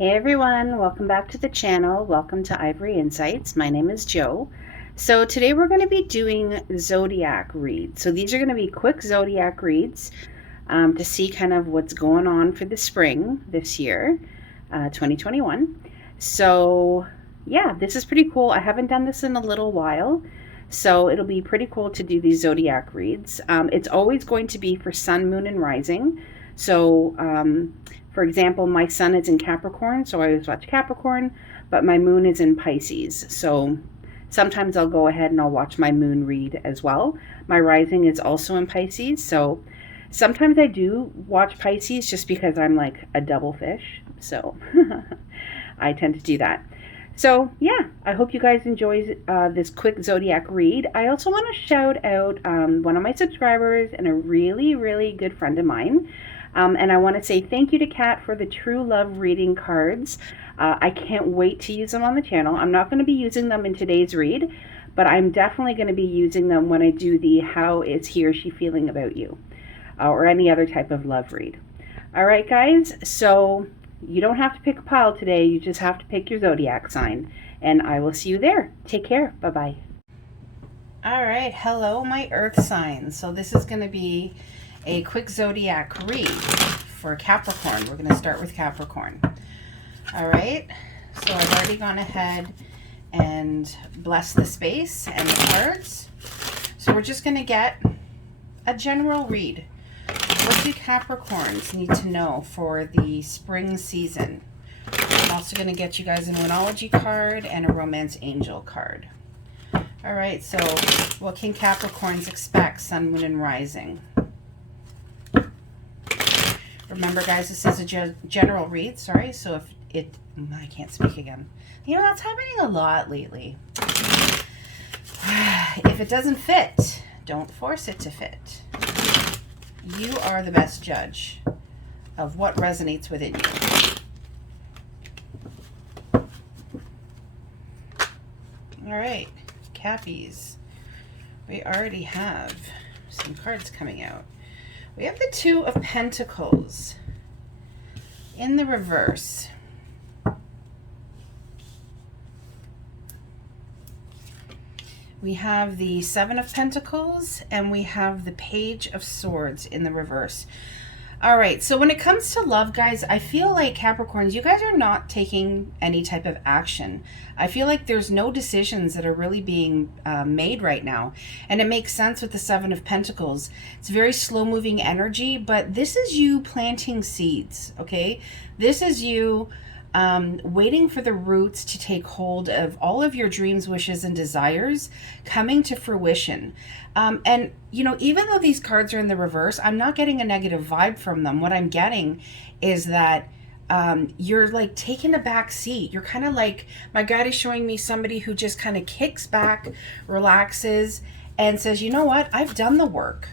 Hey everyone, welcome back to the channel. Welcome to Ivory Insights. My name is Jo. So today we're going to be doing zodiac reads. So these are going to be quick zodiac reads to see kind of what's going on for the spring this year, 2021. So yeah, this is pretty cool. I haven't done this in a little while, so it'll be pretty cool to do these zodiac reads. It's always going to be for sun, moon, and rising. So for example, my sun is in Capricorn, so I always watch Capricorn, but my moon is in Pisces. So sometimes I'll go ahead and I'll watch my moon read as well. My rising is also in Pisces, so sometimes I do watch Pisces just because I'm like a double fish. So I tend to do that. So yeah, I hope you guys enjoy this quick zodiac read. I also want to shout out one of my subscribers and a really, really good friend of mine. And I want to say thank you to Kat for the True Love reading cards. I can't wait to use them on the channel. I'm not going to be using them in today's read, but I'm definitely going to be using them when I do the How is he or she feeling about you, or any other type of love read. All right, guys, so you don't have to pick a pile today. You just have to pick your zodiac sign, and I will see you there. Take care. Bye-bye. All right, hello, my earth signs. So this is going to be a quick zodiac read for Capricorn. We're going to start with Capricorn. All right, so I've already gone ahead and blessed the space and the cards. So we're just going to get a general read. What do Capricorns need to know for the spring season? I'm also going to get you guys a numerology card and a romance angel card. All right, so what can Capricorns expect, sun, moon, and rising? Remember, guys, this is a general read, sorry, so if it, I can't speak again. You know, that's happening a lot lately. If it doesn't fit, don't force it to fit. You are the best judge of what resonates within you. All right, Cappies. We already have some cards coming out. We have the Two of Pentacles in the reverse. We have the Seven of Pentacles and we have the Page of Swords in the reverse. All right, so when it comes to love, guys, I feel like Capricorns, you guys are not taking any type of action. I feel like there's no decisions that are really being made right now. And it makes sense with the Seven of Pentacles. It's very slow-moving energy, but this is you planting seeds, okay? This is you waiting for the roots to take hold of all of your dreams, wishes, and desires coming to fruition. And, you know, even though these cards are in the reverse, I'm not getting a negative vibe from them. What I'm getting is that you're like taking a back seat. You're kind of like, my guide is showing me somebody who just kind of kicks back, relaxes, and says, you know what, I've done the work.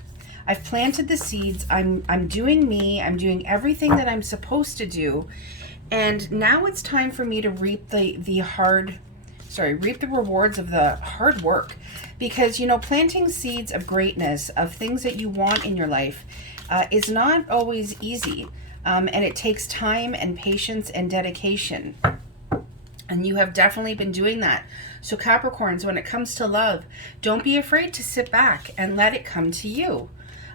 I've planted the seeds. I'm doing me. I'm doing everything that I'm supposed to do. And now it's time for me to reap the rewards of the hard work. Because, you know, planting seeds of greatness, of things that you want in your life, is not always easy. And it takes time and patience and dedication. And you have definitely been doing that. So Capricorns, when it comes to love, don't be afraid to sit back and let it come to you.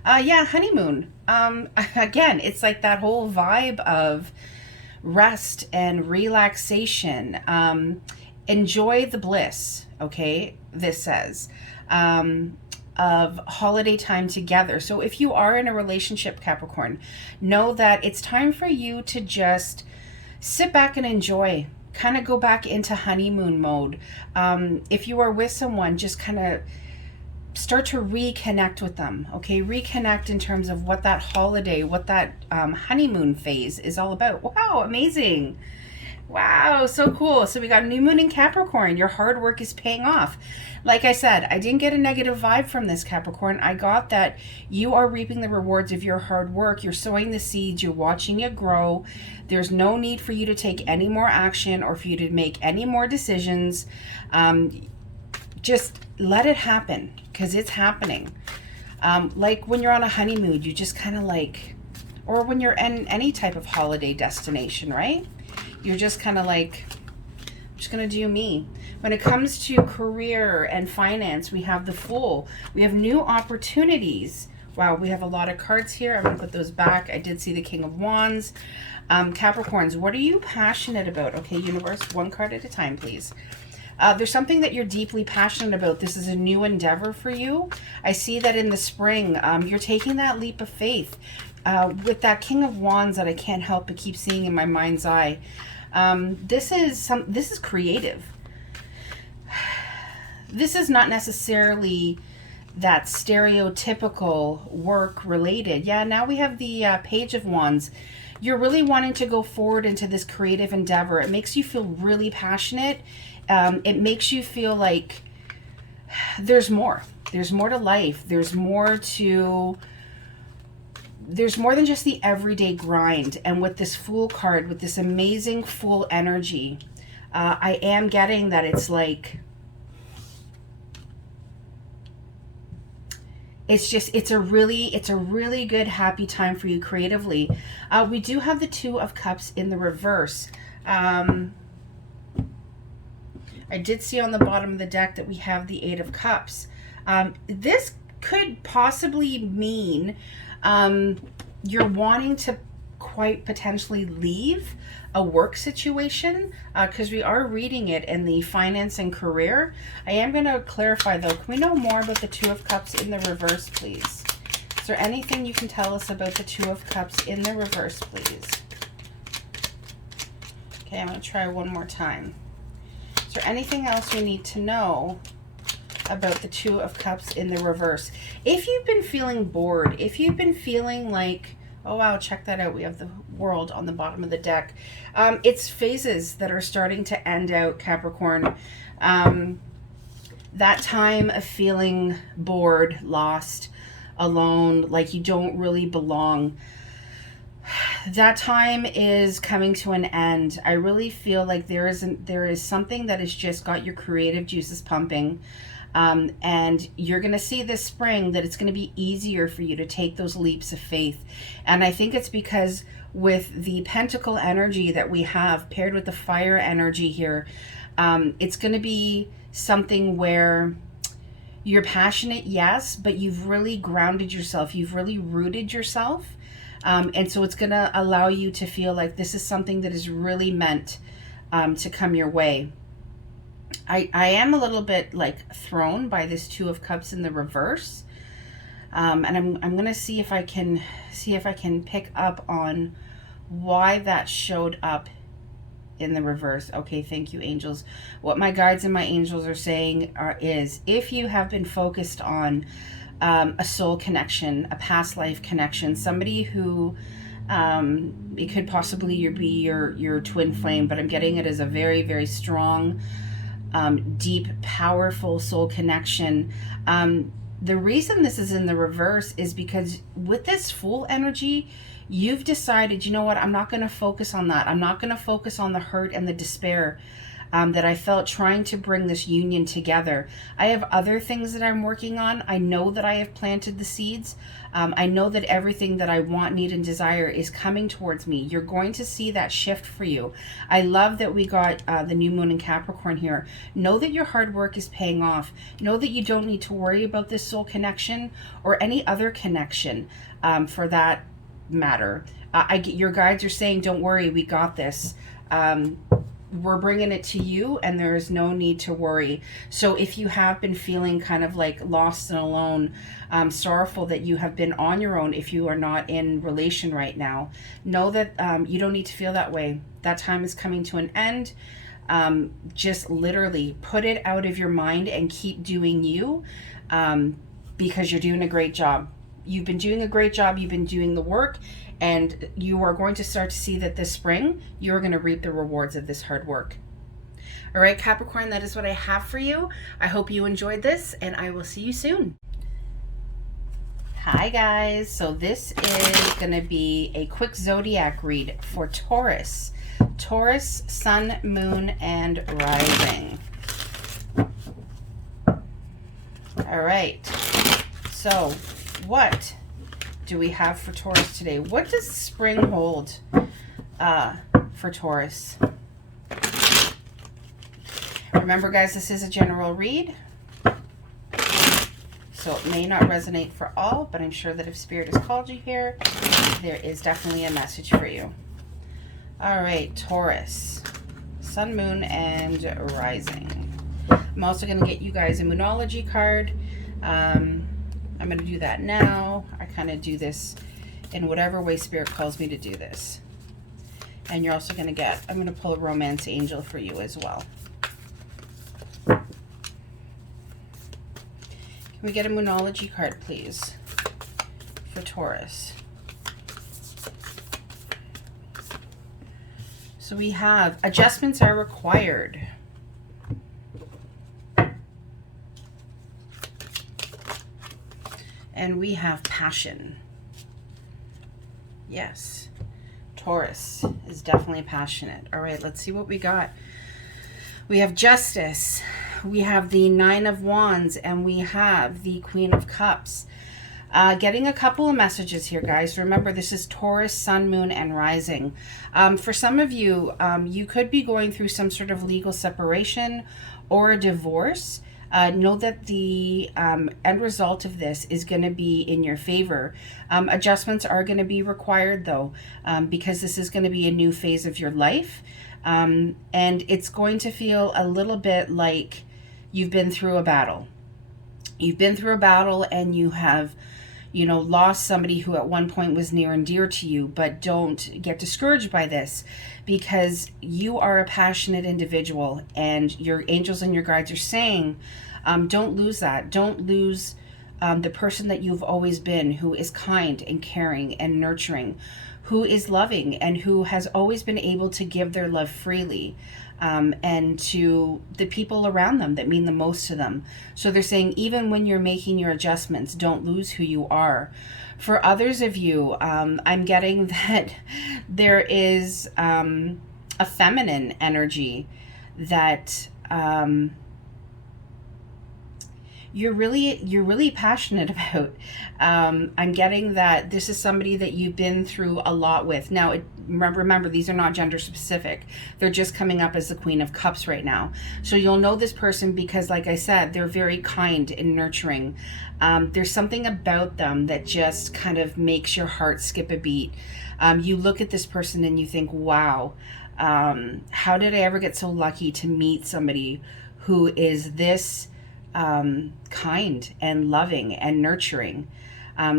Yeah, honeymoon. Again, it's like that whole vibe of rest and relaxation. Enjoy the bliss, okay? This says, of holiday time together. So if you are in a relationship, Capricorn, know that it's time for you to just sit back and enjoy, kind of go back into honeymoon mode. If you are with someone, just kind of start to reconnect with them, okay? Reconnect in terms of what that holiday, what that honeymoon phase is all about. Wow, amazing. Wow, so cool. So we got new moon in Capricorn. Your hard work is paying off. Like I said, I didn't get a negative vibe from this, Capricorn. I got that you are reaping the rewards of your hard work. You're sowing the seeds. You're watching it grow. There's no need for you to take any more action or for you to make any more decisions. Just let it happen, because it's happening. Like when you're on a honeymoon, you just kind of like, or when you're in any type of holiday destination, right? You're just kind of like, I'm just going to do me. When it comes to career and finance, we have the Fool. We have new opportunities. Wow, we have a lot of cards here. I'm going to put those back. I did see the King of Wands. Capricorns, what are you passionate about? Okay, universe, one card at a time, please. There's something that you're deeply passionate about. This is a new endeavor for you. I see that in the spring, you're taking that leap of faith. With that King of Wands that I can't help but keep seeing in my mind's eye. This is creative. This is not necessarily that stereotypical work related. Yeah, now we have the Page of Wands. You're really wanting to go forward into this creative endeavor. It makes you feel really passionate. It makes you feel like there's more. There's more to life. There's more than just the everyday grind. And with this Fool card, with this amazing Fool energy, I am getting that it's like, it's a really good, happy time for you creatively. We do have the Two of Cups in the reverse. I did see on the bottom of the deck that we have the Eight of Cups. This could possibly mean you're wanting to quite potentially leave a work situation, because we are reading it in the finance and career. I am going to clarify though, can we know more about the Two of Cups in the reverse, please? Is there anything you can tell us about the Two of Cups in the reverse, please? Okay, I'm going to try one more time. Is there anything else we need to know about the Two of Cups in the reverse? If you've been feeling bored, if you've been feeling like, oh wow, check that out, we have the World on the bottom of the deck. It's phases that are starting to end out, Capricorn. That time of feeling bored, lost, alone, like you don't really belong, that time is coming to an end. I really feel like there is something that has just got your creative juices pumping. And you're going to see this spring that it's going to be easier for you to take those leaps of faith. And I think it's because with the Pentacle energy that we have paired with the fire energy here, it's going to be something where you're passionate, yes, but you've really grounded yourself. You've really rooted yourself. And so it's going to allow you to feel like this is something that is really meant to come your way. I am a little bit like thrown by this Two of Cups in the reverse. And I'm going to see if I can pick up on why that showed up in the reverse. Okay, thank you, angels. What my guides and my angels are saying is if you have been focused on a soul connection, a past life connection, somebody who it could possibly be your twin flame, but I'm getting it as a very, very strong, deep, powerful soul connection. The reason this is in the reverse is because with this Fool energy, you've decided, you know what, I'm not going to focus on that. I'm not going to focus on the hurt and the despair that I felt trying to bring this union together. I have other things that I'm working on. I know that I have planted the seeds. I know that everything that I want, need, and desire is coming towards me. You're going to see that shift for you. I love that we got the new moon in Capricorn here. Know that your hard work is paying off. Know that you don't need to worry about this soul connection or any other connection for that matter. Your guides are saying, don't worry, we got this. We're bringing it to you and there is no need to worry. So if you have been feeling kind of like lost and alone, sorrowful that you have been on your own, if you are not in relation right now, know that you don't need to feel that way. That time is coming to an end. Just literally put it out of your mind and keep doing you, because you're doing a great job. You've been doing a great job. You've been doing the work. And you are going to start to see that this spring, you're going to reap the rewards of this hard work. All right, Capricorn, that is what I have for you. I hope you enjoyed this, and I will see you soon. Hi, guys. So this is going to be a quick zodiac read for Taurus. Taurus, sun, moon, and rising. All right. So what do we have for Taurus today? What does spring hold for Taurus? Remember, guys, this is a general read, so it may not resonate for all, but I'm sure that if Spirit has called you here, there is definitely a message for you. All right, Taurus, Sun, Moon, and Rising. I'm also going to get you guys a Moonology card. I'm going to do that now. I kind of do this in whatever way Spirit calls me to do this. And you're also going to get, I'm going to pull a Romance Angel for you as well. Can we get a Moonology card, please, for Taurus? So we have adjustments are required. And we have passion. Yes, Taurus is definitely passionate. All right, let's see what we got. We have Justice. We have the Nine of Wands, and we have the Queen of Cups. Getting a couple of messages here, guys. Remember, this is Taurus, Sun, Moon, and Rising. For some of you, you could be going through some sort of legal separation or a divorce. Know that the end result of this is going to be in your favor. Adjustments are going to be required, though, because this is going to be a new phase of your life. And it's going to feel a little bit like you've been through a battle. You've been through a battle and you have, you know, lost somebody who at one point was near and dear to you, but don't get discouraged by this, because you are a passionate individual and your angels and your guides are saying, don't lose that. Don't lose the person that you've always been, who is kind and caring and nurturing, who is loving and who has always been able to give their love freely. And to the people around them that mean the most to them. So they're saying, even when you're making your adjustments, don't lose who you are. For others of you, I'm getting that there is a feminine energy that you're really passionate about. I'm getting that this is somebody that you've been through a lot with. Now, remember, these are not gender specific. They're just coming up as the Queen of Cups right now. So you'll know this person because, like I said, they're very kind and nurturing. There's something about them that just kind of makes your heart skip a beat. You look at this person and you think, wow, how did I ever get so lucky to meet somebody who is this kind and loving and nurturing,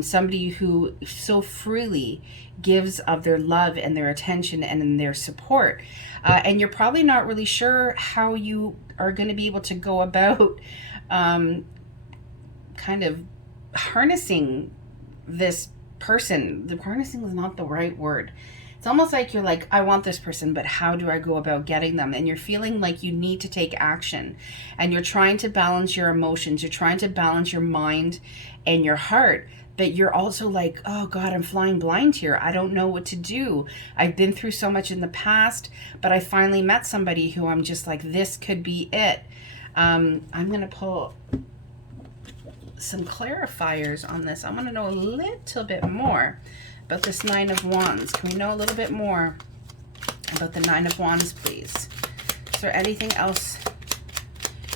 somebody who so freely gives of their love and their attention and their support, and you're probably not really sure how you are going to be able to go about kind of harnessing this person. The harnessing is not the right word. It's almost like you're like, I want this person, but how do I go about getting them? And you're feeling like you need to take action, and you're trying to balance your emotions. You're trying to balance your mind and your heart, but you're also like, oh God, I'm flying blind here. I don't know what to do. I've been through so much in the past, but I finally met somebody who I'm just like, this could be it. I'm going to pull some clarifiers on this. I want to know a little bit more about this Nine of Wands. Can we know a little bit more about the Nine of Wands, please? Is there anything else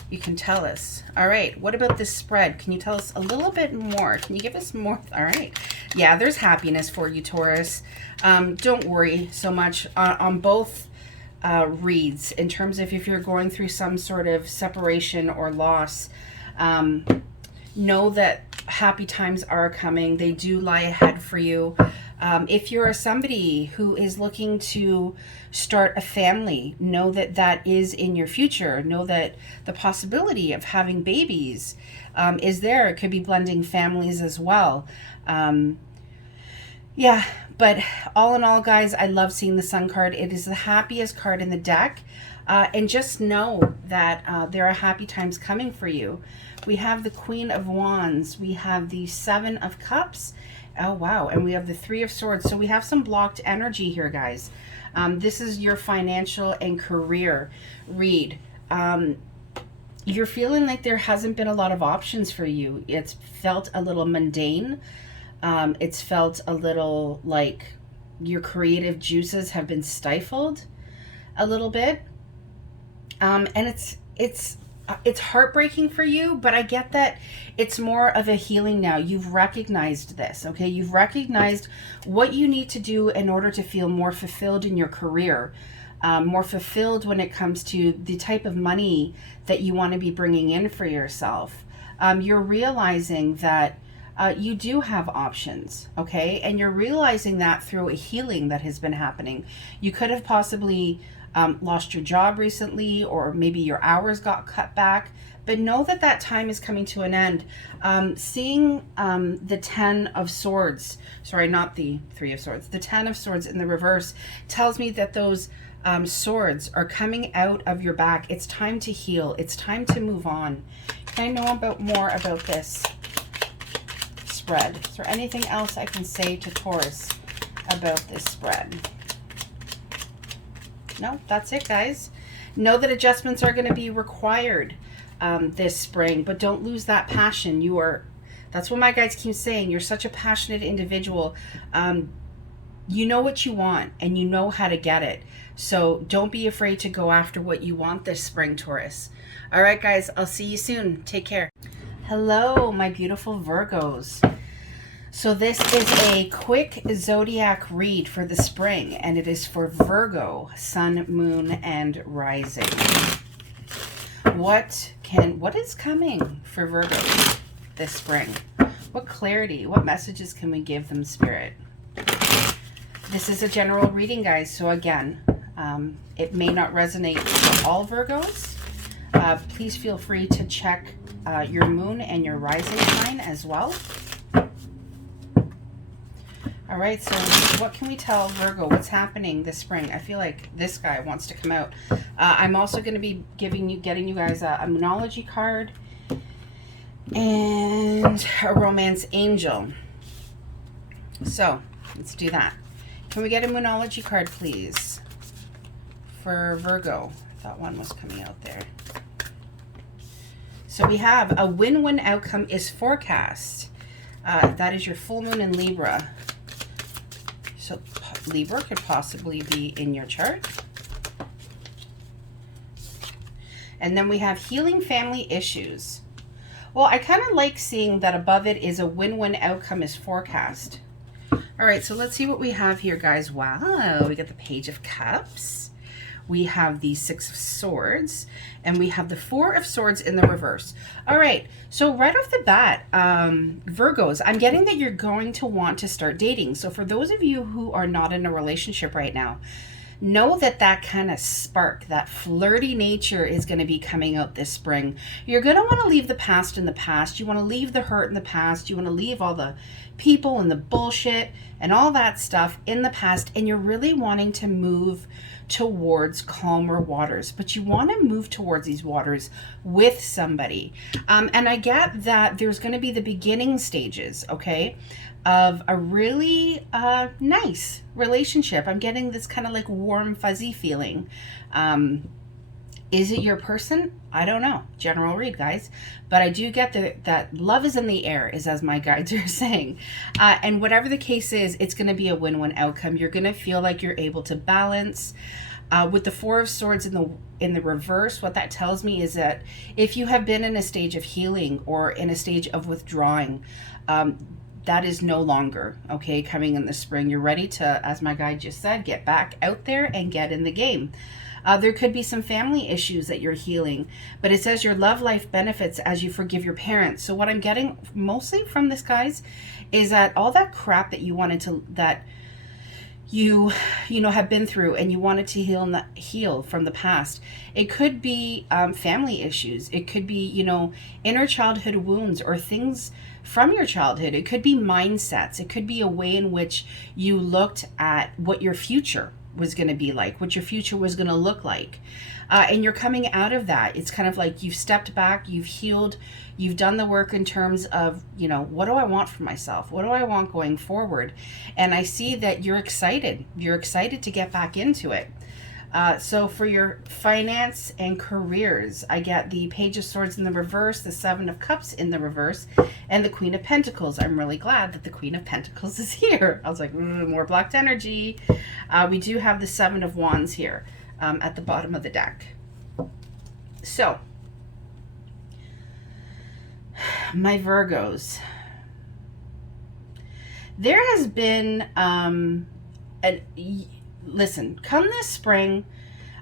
you can tell us? All right, what about this spread? Can you tell us a little bit more? Can you give us more? All right. Yeah, there's happiness for you, Taurus. Don't worry so much on both reads in terms of if you're going through some sort of separation or loss. Know that happy times are coming. They do lie ahead for you. If you're somebody who is looking to start a family, know that that is in your future. Know that the possibility of having babies is there. It could be blending families as well. Yeah, but all in all, guys, I love seeing the Sun card. It is the happiest card in the deck. And just know that there are happy times coming for you. We have the Queen of Wands. We have the Seven of Cups. Oh, wow. And we have the Three of Swords. So we have some blocked energy here, guys. This is your financial and career read. You're feeling like there hasn't been a lot of options for you. It's felt a little mundane. It's felt a little like your creative juices have been stifled a little bit. And it's heartbreaking for you, but I get that it's more of a healing now. You've recognized this, okay? You've recognized what you need to do in order to feel more fulfilled in your career, more fulfilled when it comes to the type of money that you want to be bringing in for yourself. You're realizing that you do have options, okay? And you're realizing that through a healing that has been happening. You could have possibly lost your job recently, or maybe your hours got cut back, but know that that time is coming to an end. Seeing the 10 of Swords, sorry, not the 3 of Swords, the 10 of Swords in the reverse tells me that those swords are coming out of your back. It's time to heal. It's time to move on. Can I know more about this spread? Is there anything else I can say to Taurus about this spread? No, that's it, guys. Know that adjustments are going to be required this spring, but don't lose that passion. That's what my guides keep saying. You're such a passionate individual. You know what you want and you know how to get it. So don't be afraid to go after what you want this spring, Taurus. All right, guys, I'll see you soon. Take care. Hello, my beautiful Virgos. So this is a quick zodiac read for the spring, and it is for Virgo, sun, moon, and rising. What is coming for Virgo this spring? What clarity, what messages can we give them, Spirit? This is a general reading, guys. So again, it may not resonate for all Virgos. Please feel free to check your moon and your rising sign as well. All right, so what can we tell Virgo? What's happening this spring? I feel like this guy wants to come out. I'm also going to be getting you guys a Moonology card and a Romance Angel. So let's do that. Can we get a Moonology card, please, for Virgo? I thought one was coming out there. So we have a win-win outcome is forecast. That is your full moon in Libra. So Libra could possibly be in your chart. And then we have healing family issues. Well, I kind of like seeing that above it is a win-win outcome is forecast. All right, so let's see what we have here, guys. Wow, we got the Page of Cups. We have the 6 of Swords, and we have the 4 of Swords in the reverse. All right, so right off the bat, Virgos, I'm getting that you're going to want to start dating. So for those of you who are not in a relationship right now, know that that kind of spark, that flirty nature is going to be coming out this spring. You're going to want to leave the past in the past. You want to leave the hurt in the past. You want to leave all the people and the bullshit and all that stuff in the past, and you're really wanting to move towards calmer waters, but you want to move towards these waters with somebody. And I get that there's going to be the beginning stages, okay, of a really nice relationship. I'm getting this kind of like warm, fuzzy feeling. Is it your person? I don't know. General read, guys. But I do get that love is in the air, is as my guides are saying. And whatever the case is, it's going to be a win-win outcome. You're going to feel like you're able to balance. With the 4 of Swords in the reverse, what that tells me is that if you have been in a stage of healing or in a stage of withdrawing, that is no longer, okay, coming in the spring. You're ready to, as my guide just said, get back out there and get in the game. There could be some family issues that you're healing, but it says your love life benefits as you forgive your parents. So what I'm getting mostly from this, guys, is that all that crap that you wanted to, that you know, have been through and you wanted to heal from the past. It could be family issues. It could be, you know, inner childhood wounds or things from your childhood. It could be mindsets. It could be a way in which you looked at what your future was going to be like, what your future was going to look like. And you're coming out of that. It's kind of like you've stepped back, you've healed, you've done the work in terms of, you know, what do I want for myself? What do I want going forward? And I see that you're excited. You're excited to get back into it. So for your finance and careers, I get the Page of Swords in the reverse, the 7 of Cups in the reverse, and the Queen of Pentacles. I'm really glad that the Queen of Pentacles is here. I was like, more blocked energy. We do have the 7 of Wands here at the bottom of the deck. So My Virgos. There has been, listen, come this spring,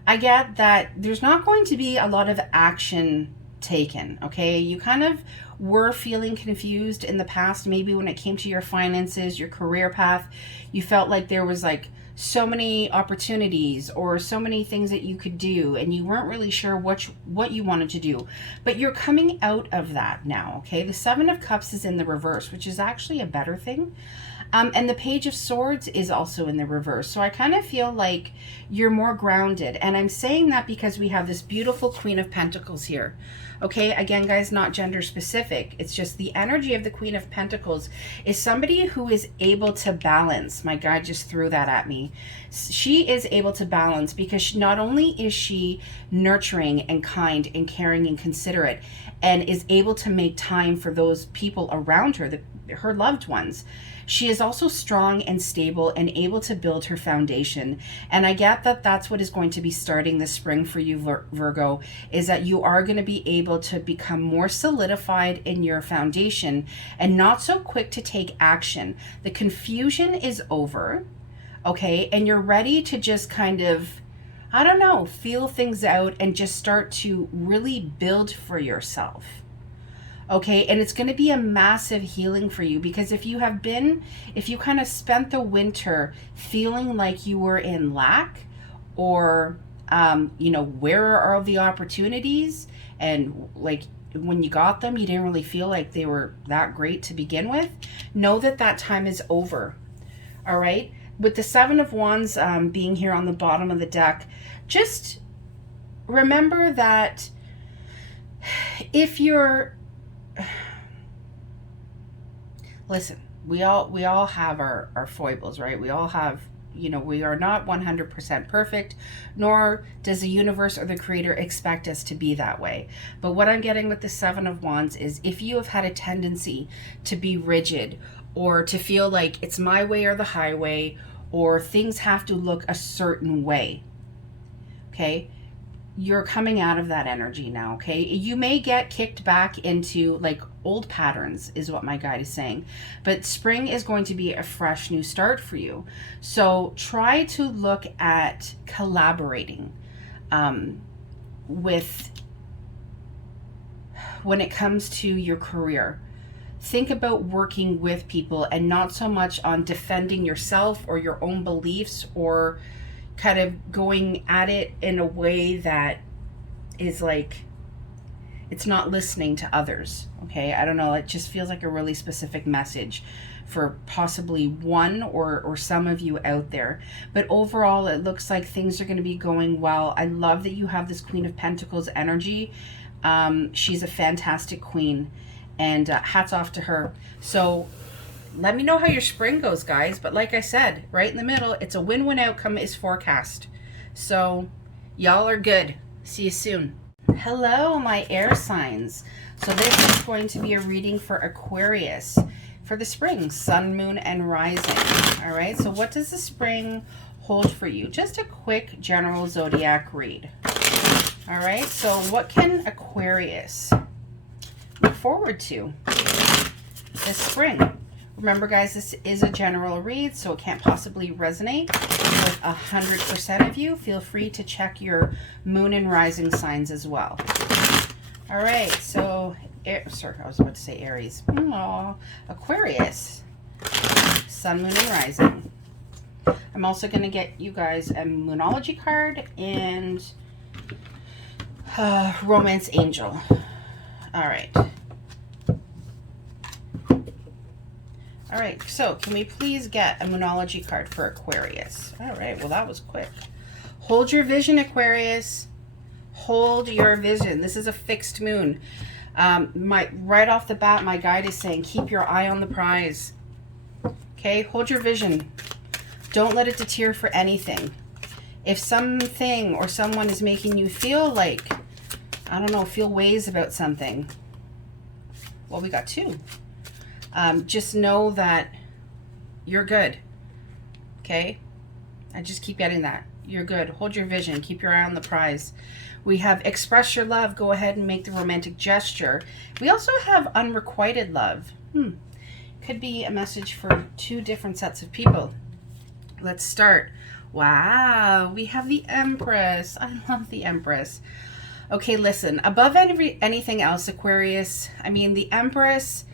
I get that there's not going to be a lot of action taken, okay? You kind of were feeling confused in the past, maybe when it came to your finances, your career path. You felt like there was like so many opportunities or so many things that you could do, and you weren't really sure what you wanted to do. But you're coming out of that now, okay? The Seven of Cups is in the reverse, which is actually a better thing. And the Page of Swords is also in the reverse. So I kind of feel like you're more grounded. And I'm saying that because we have this beautiful Queen of Pentacles here. Okay, again, guys, not gender specific. It's just the energy of the Queen of Pentacles is somebody who is able to balance. My guide just threw that at me. She is able to balance because not only is she nurturing and kind and caring and considerate and is able to make time for those people around her, her loved ones, she is also strong and stable and able to build her foundation. And I get that that's what is going to be starting this spring for you, Virgo, is that you are going to be able to become more solidified in your foundation and not so quick to take action. The confusion is over, okay? And you're ready to just kind of, I don't know, feel things out and just start to really build for yourself. Okay, and it's going to be a massive healing for you, because if you kind of spent the winter feeling like you were in lack, or where are all the opportunities, and like when you got them you didn't really feel like they were that great to begin with, know that that time is over. All right, with the Seven of Wands being here on the bottom of the deck, just remember that if you're, listen, we all have our foibles, right? We all have, we are not 100% perfect, nor does the universe or the creator expect us to be that way. But what I'm getting with the Seven of Wands is if you have had a tendency to be rigid, or to feel like it's my way or the highway, or things have to look a certain way, okay? You're coming out of that energy now, okay? You may get kicked back into like old patterns is what my guide is saying, but spring is going to be a fresh new start for you. So try to look at collaborating with, when it comes to your career. Think about working with people and not so much on defending yourself or your own beliefs, or kind of going at it in a way that is like, it's not listening to others, okay? I don't know, it just feels like a really specific message for possibly one or some of you out there. But overall, it looks like things are going to be going well. I love that you have this Queen of Pentacles energy. She's a fantastic queen, and hats off to her. So let me know how your spring goes, guys. But like I said, right in the middle, it's a win-win outcome is forecast. So y'all are good. See you soon. Hello, my air signs. So this is going to be a reading for Aquarius for the spring, sun, moon, and rising. All right, so what does the spring hold for you? Just a quick general zodiac read. All right, so what can Aquarius look forward to this spring? Remember, guys, this is a general read, so it can't possibly resonate with 100% of you. Feel free to check your moon and rising signs as well. All right, so, sorry, I was about to say Aries. Aquarius, sun, moon, and rising. I'm also going to get you guys a Moonology card and Romance Angel. All right. All right, so can we please get a Moonology card for Aquarius? All right, well, that was quick. Hold your vision, Aquarius. Hold your vision. This is a fixed moon. Right off the bat, my guide is saying, keep your eye on the prize. Okay, hold your vision. Don't let it deter for anything. If something or someone is making you feel like, I don't know, feel ways about something. Well, we got two. Just know that you're good, okay? I just keep getting that. You're good. Hold your vision. Keep your eye on the prize. We have express your love. Go ahead and make the romantic gesture. We also have unrequited love. Could be a message for two different sets of people. Let's start. Wow, we have the Empress. I love the Empress. Okay, listen, above anything else, Aquarius, I mean, the Empress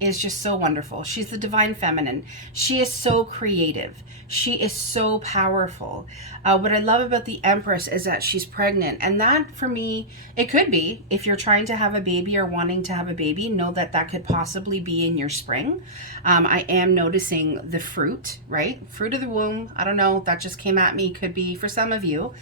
is just so wonderful. She's the divine feminine. She is so creative. She is so powerful. What I love about the Empress is that she's pregnant. And that, for me, it could be, if you're trying to have a baby or wanting to have a baby, know that that could possibly be in your spring. I am noticing the fruit, right? Fruit of the womb. I don't know. That just came at me. Could be for some of you.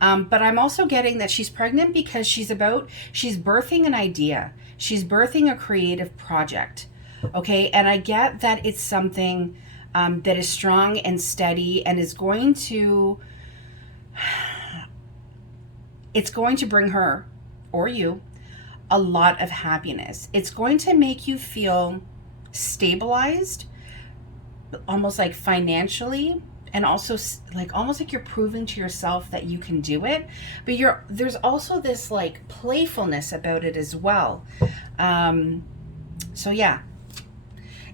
But I'm also getting that she's pregnant because she's birthing an idea. She's birthing a creative project. Okay. And I get that it's something that is strong and steady and is going to bring her or you a lot of happiness. It's going to make you feel stabilized, almost like financially, and also like almost like you're proving to yourself that you can do it. But there's also this like playfulness about it as well. So yeah.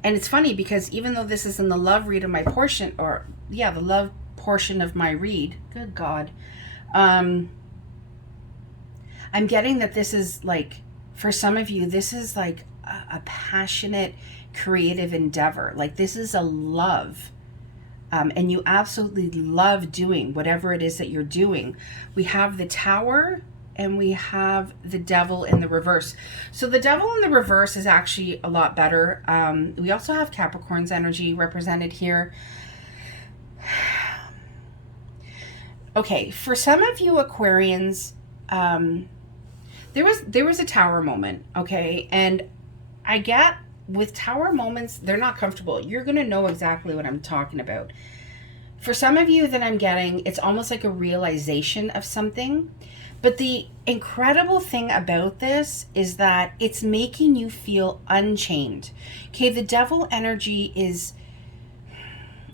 And it's funny because even though this is in the love read of my portion, the love portion of my read, good God, I'm getting that this is like, for some of you, this is like a passionate, creative endeavor. Like this is a love. And you absolutely love doing whatever it is that you're doing. We have the Tower and we have the Devil in the reverse. So the Devil in the reverse is actually a lot better. We also have Capricorn's energy represented here. Okay, for some of you Aquarians, there was a Tower moment, okay? And I get with Tower moments, they're not comfortable. You're going to know exactly what I'm talking about. For some of you that I'm getting, it's almost like a realization of something. But the incredible thing about this is that it's making you feel unchained. Okay, the Devil energy is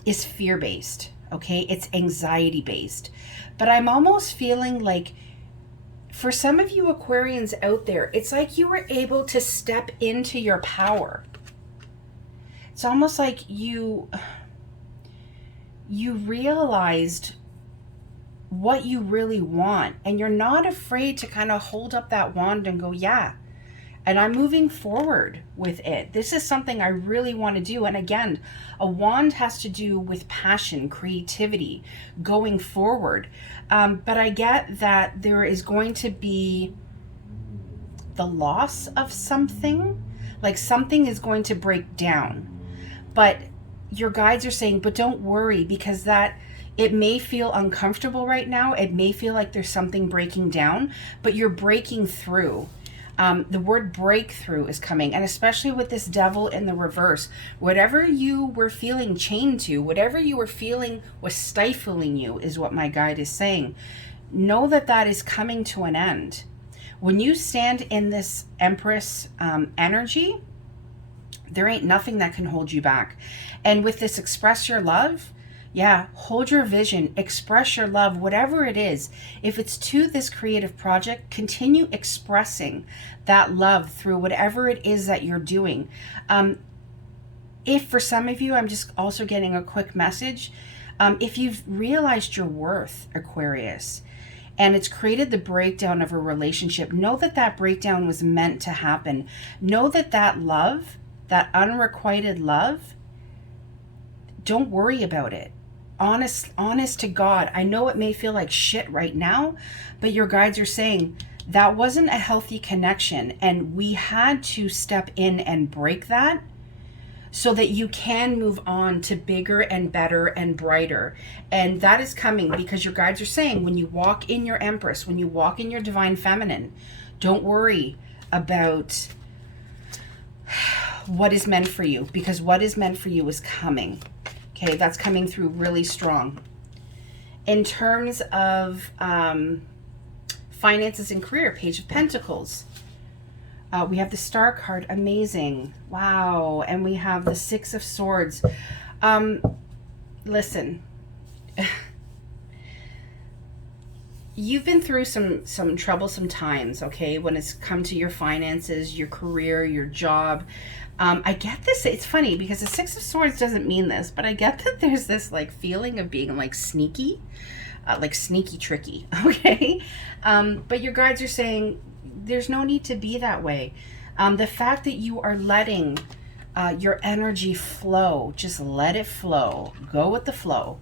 fear-based, okay? It's anxiety-based. But I'm almost feeling like for some of you Aquarians out there, it's like you were able to step into your power. It's almost like you realized what you really want, and you're not afraid to kind of hold up that wand and go, yeah, and I'm moving forward with it. This is something I really want to do. And again, a wand has to do with passion, creativity, going forward. But I get that there is going to be the loss of something, like something is going to break down. But your guides are saying, but don't worry, because that it may feel uncomfortable right now. It may feel like there's something breaking down, but you're breaking through. The word breakthrough is coming, and especially with this Devil in the reverse, whatever you were feeling chained to, whatever you were feeling was stifling you, is what my guide is saying. Know that that is coming to an end. When you stand in this Empress energy, there ain't nothing that can hold you back. And with this express your love, yeah, hold your vision, express your love, whatever it is. If it's to this creative project, continue expressing that love through whatever it is that you're doing. If for some of you, I'm just also getting a quick message. If you've realized your worth, Aquarius, and it's created the breakdown of a relationship, know that that breakdown was meant to happen. Know that that love, that unrequited love, don't worry about it. Honest to God, I know it may feel like shit right now, but your guides are saying that wasn't a healthy connection, and we had to step in and break that so that you can move on to bigger and better and brighter. And that is coming because your guides are saying when you walk in your Empress, when you walk in your divine feminine, don't worry about what is meant for you, because what is meant for you is coming. Okay, that's coming through really strong. In terms of finances and career, Page of Pentacles. We have the Star card, amazing. Wow, and we have the Six of Swords. Listen, you've been through some troublesome times, okay, when it's come to your finances, your career, your job. I get this. It's funny because the Six of Swords doesn't mean this, but I get that there's this like feeling of being like sneaky tricky, okay? But your guides are saying there's no need to be that way. The fact that you are letting your energy flow, just let it flow, go with the flow.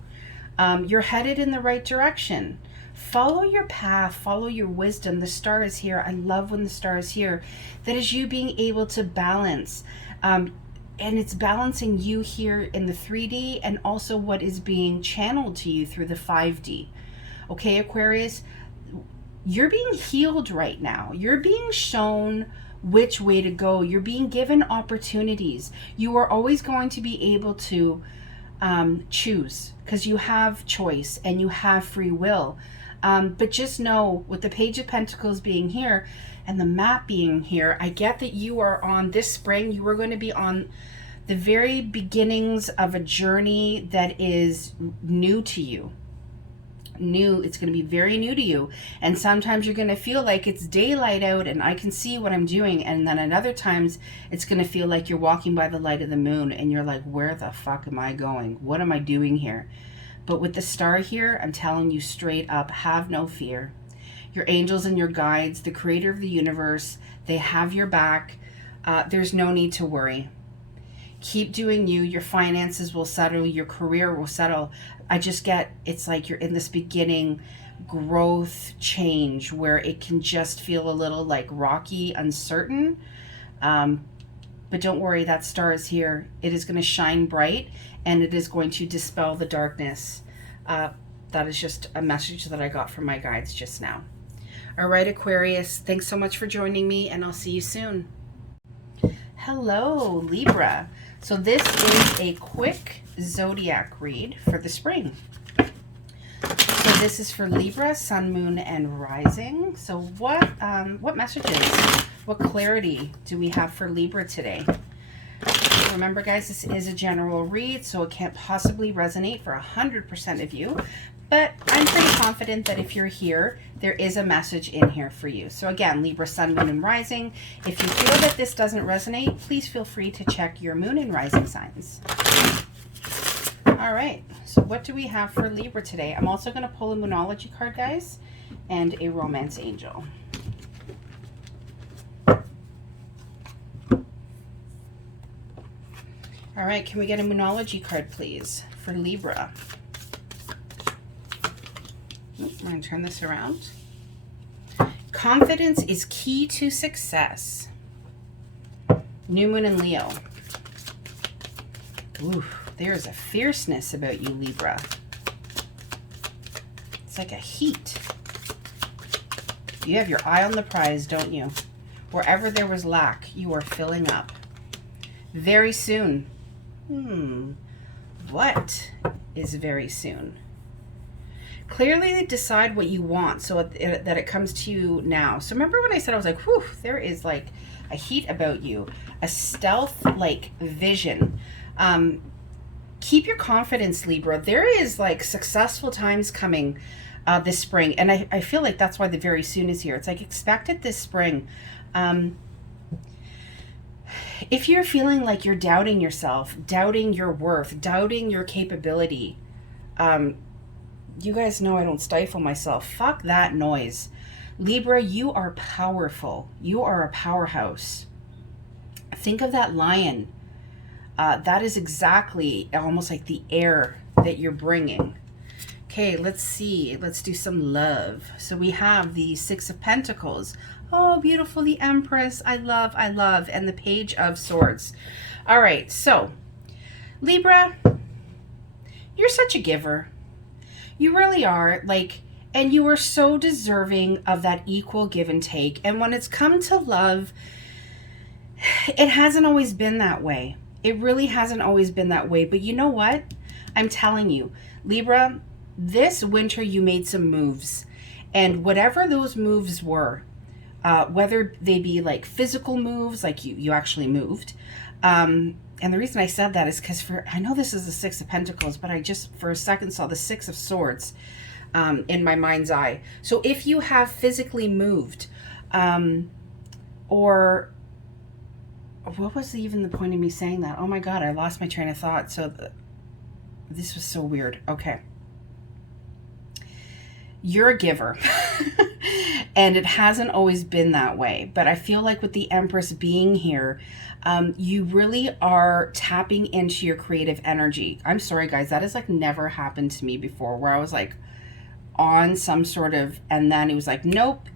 You're headed in the right direction. Follow your path, follow your wisdom. The star is here. I love when the star is here. That is you being able to balance. And it's balancing you here in the 3D and also what is being channeled to you through the 5D. Okay, Aquarius, you're being healed right now. You're being shown which way to go. You're being given opportunities. You are always going to be able to choose because you have choice and you have free will. But just know with the Page of Pentacles being here and the map being here, I get that you are on this spring, you are going to be on the very beginnings of a journey that is new to you. It's going to be very new to you. And sometimes you're going to feel like it's daylight out and I can see what I'm doing. And then at other times it's going to feel like you're walking by the light of the moon and you're like, where the fuck am I going? What am I doing here? But with the star here, I'm telling you straight up, have no fear. Your angels and your guides, the creator of the universe, they have your back. There's no need to worry. Keep doing you. Your finances will settle. Your career will settle. I just get, it's like you're in this beginning growth change where it can just feel a little like rocky, uncertain. But don't worry, that star is here. It is going to shine bright and it is going to dispel the darkness. That is just a message that I got from my guides just now. All right, Aquarius, thanks so much for joining me and I'll see you soon. Hello, Libra. So this is a quick zodiac read for the spring. So this is for Libra, Sun, Moon, and Rising. So what messages, what clarity do we have for Libra today? Remember, guys, this is a general read, so it can't possibly resonate for 100% of you. But I'm pretty confident that if you're here, there is a message in here for you. So again, Libra, Sun, Moon, and Rising. If you feel that this doesn't resonate, please feel free to check your Moon and Rising signs. All right, so what do we have for Libra today? I'm also going to pull a Moonology card, guys, and a Romance Angel. All right, can we get a Moonology card, please, for Libra? I'm going to turn this around. Confidence is key to success. New Moon in Leo. Ooh, there's a fierceness about you, Libra. It's like a heat. You have your eye on the prize, don't you? Wherever there was lack, you are filling up. Very soon. What is very soon? Clearly decide what you want so that it comes to you now. So remember when I said, I was like, whew, there is like a heat about you, a stealth-like vision. Keep your confidence, Libra. There is like successful times coming this spring. And I feel like that's why the very soon is here. It's like expect it this spring. If you're feeling like you're doubting yourself, doubting your worth, doubting your capability, you guys know I don't stifle myself. Fuck that noise. Libra, you are powerful. You are a powerhouse. Think of that lion. That is exactly almost like the air that you're bringing. Okay, let's see. Let's do some love. So we have the Six of Pentacles. Oh, beautiful. The Empress. I love. And the Page of Swords. All right, so Libra, you're such a giver. You really are, like, and you are so deserving of that equal give and take. And when it's come to love, it hasn't always been that way. It really hasn't always been that way. But you know what? I'm telling you, Libra, this winter you made some moves. And whatever those moves were, whether they be like physical moves, like you actually moved. And the reason I said that is because I know this is the Six of Pentacles, but I just for a second saw the Six of Swords. in my mind's eye. So if you have physically moved, or what was even the point of me saying that? Oh my God, I lost my train of thought. So this was so weird. Okay. You're a giver. And it hasn't always been that way. But I feel like with the Empress being here, you really are tapping into your creative energy. I'm sorry, guys. That has like never happened to me before, where I was like on some sort of, and then it was like, nope,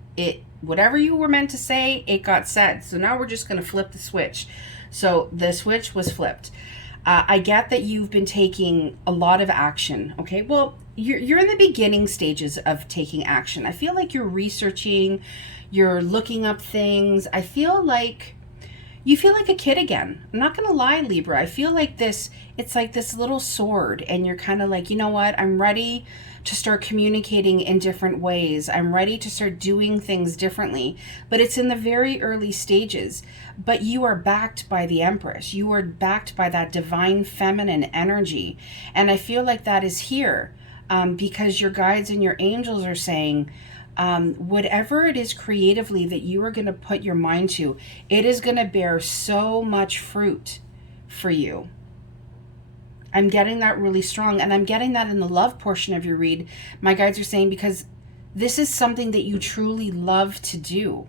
whatever you were meant to say, it got said. So now we're just going to flip the switch. So the switch was flipped. I get that you've been taking a lot of action. Okay, well, you're in the beginning stages of taking action. I feel like you're researching, you're looking up things. I feel like you feel like a kid again. I'm not going to lie, Libra. I feel like it's like this little sword, and you're kind of like, you know what? I'm ready to start communicating in different ways. I'm ready to start doing things differently, but it's in the very early stages. But you are backed by the Empress. You are backed by that divine feminine energy. And I feel like that is here because your guides and your angels are saying, whatever it is creatively that you are going to put your mind to, it is going to bear so much fruit for you. I'm getting that really strong, and I'm getting that in the love portion of your read. My guides are saying, because this is something that you truly love to do.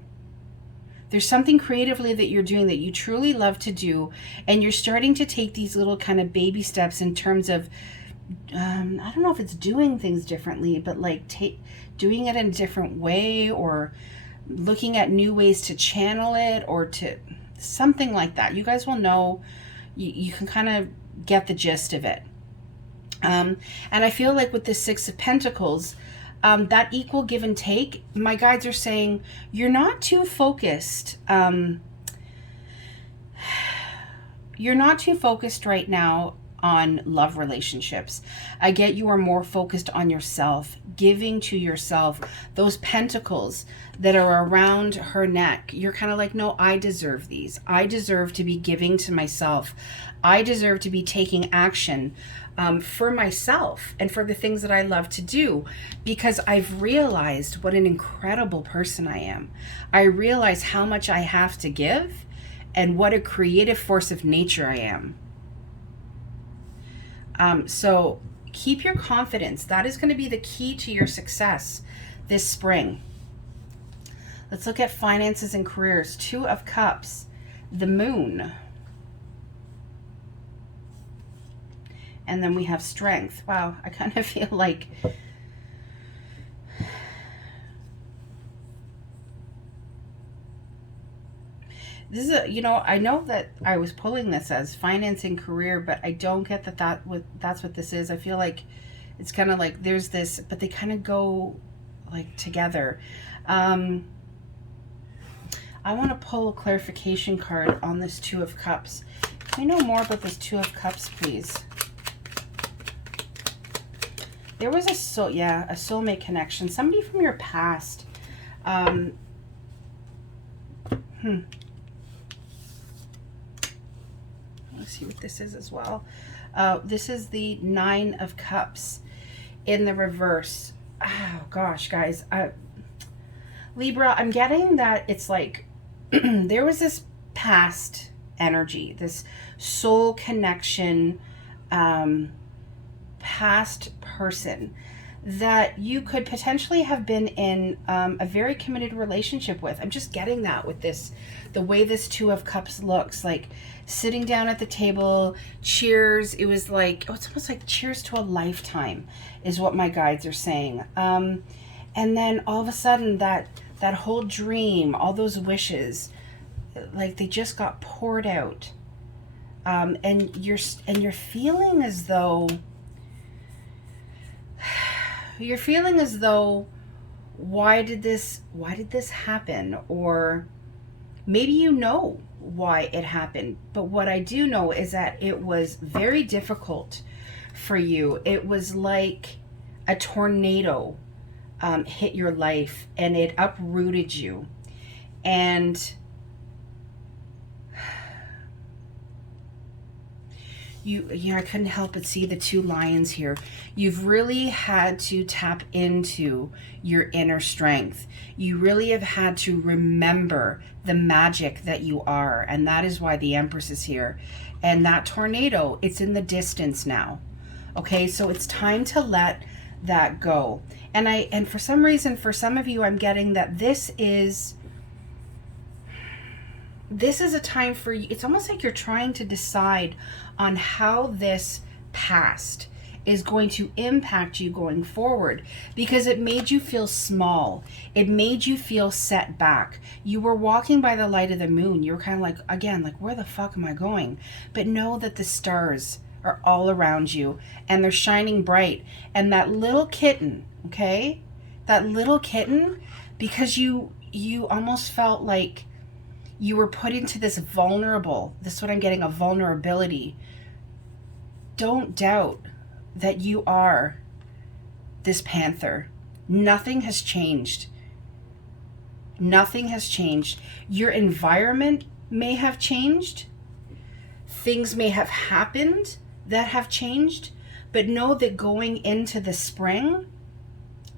There's something creatively that you're doing that you truly love to do, and you're starting to take these little kind of baby steps in terms of, I don't know if it's doing things differently, but like doing it in a different way, or looking at new ways to channel it, or to something like that. You guys will know, you can kind of get the gist of it. And I feel like with the Six of Pentacles, that equal give and take, my guides are saying you're not too focused. You're not too focused right now on love relationships. I get you are more focused on yourself, giving to yourself. Those pentacles that are around her neck, you're kind of like, no, I deserve these. I deserve to be giving to myself. I deserve to be taking action for myself and for the things that I love to do, because I've realized what an incredible person I am. I realize how much I have to give and what a creative force of nature I am. So keep your confidence. That is going to be the key to your success this spring. Let's look at finances and careers. Two of Cups, the Moon. And then we have Strength. Wow, I kind of feel like this is I know that I was pulling this as finance and career, but I don't get that's what this is. I feel like it's kind of like there's this, but they kind of go like together. I want to pull a clarification card on this Two of Cups. Can we know more about this Two of Cups, please? There was a soulmate connection. Somebody from your past. Let's see what this is as well. This is the Nine of Cups in the reverse. Oh gosh, guys. Libra, I'm getting that it's like there was this past energy, this soul connection, past person that you could potentially have been in a very committed relationship with. I'm just getting that with this, the way this Two of Cups looks, like sitting down at the table, cheers. It was like, it's almost like cheers to a lifetime is what my guides are saying. And then all of a sudden that whole dream, all those wishes, like they just got poured out. And you're feeling as though why did this happen? Or maybe you know why it happened, but what I do know is that it was very difficult for you. It was like a tornado hit your life and it uprooted you. And I couldn't help but see the two lions here. You've really had to tap into your inner strength. You really have had to remember the magic that you are. And that is why the Empress is here. And that tornado, it's in the distance now. Okay, so it's time to let that go. And for some reason, for some of you, I'm getting that this is a time for you. It's almost like you're trying to decide on how this past is going to impact you going forward, because it made you feel small. It made you feel set back. You were walking by the light of the moon. You were kind of like, again, like, where the fuck am I going? But know that the stars are all around you and they're shining bright. And that little kitten, okay? That little kitten, because you almost felt like you were put into this is what I'm getting, a vulnerability. Don't doubt that you are this panther. Nothing has changed. Nothing has changed. Your environment may have changed. Things may have happened that have changed, but know that going into the spring,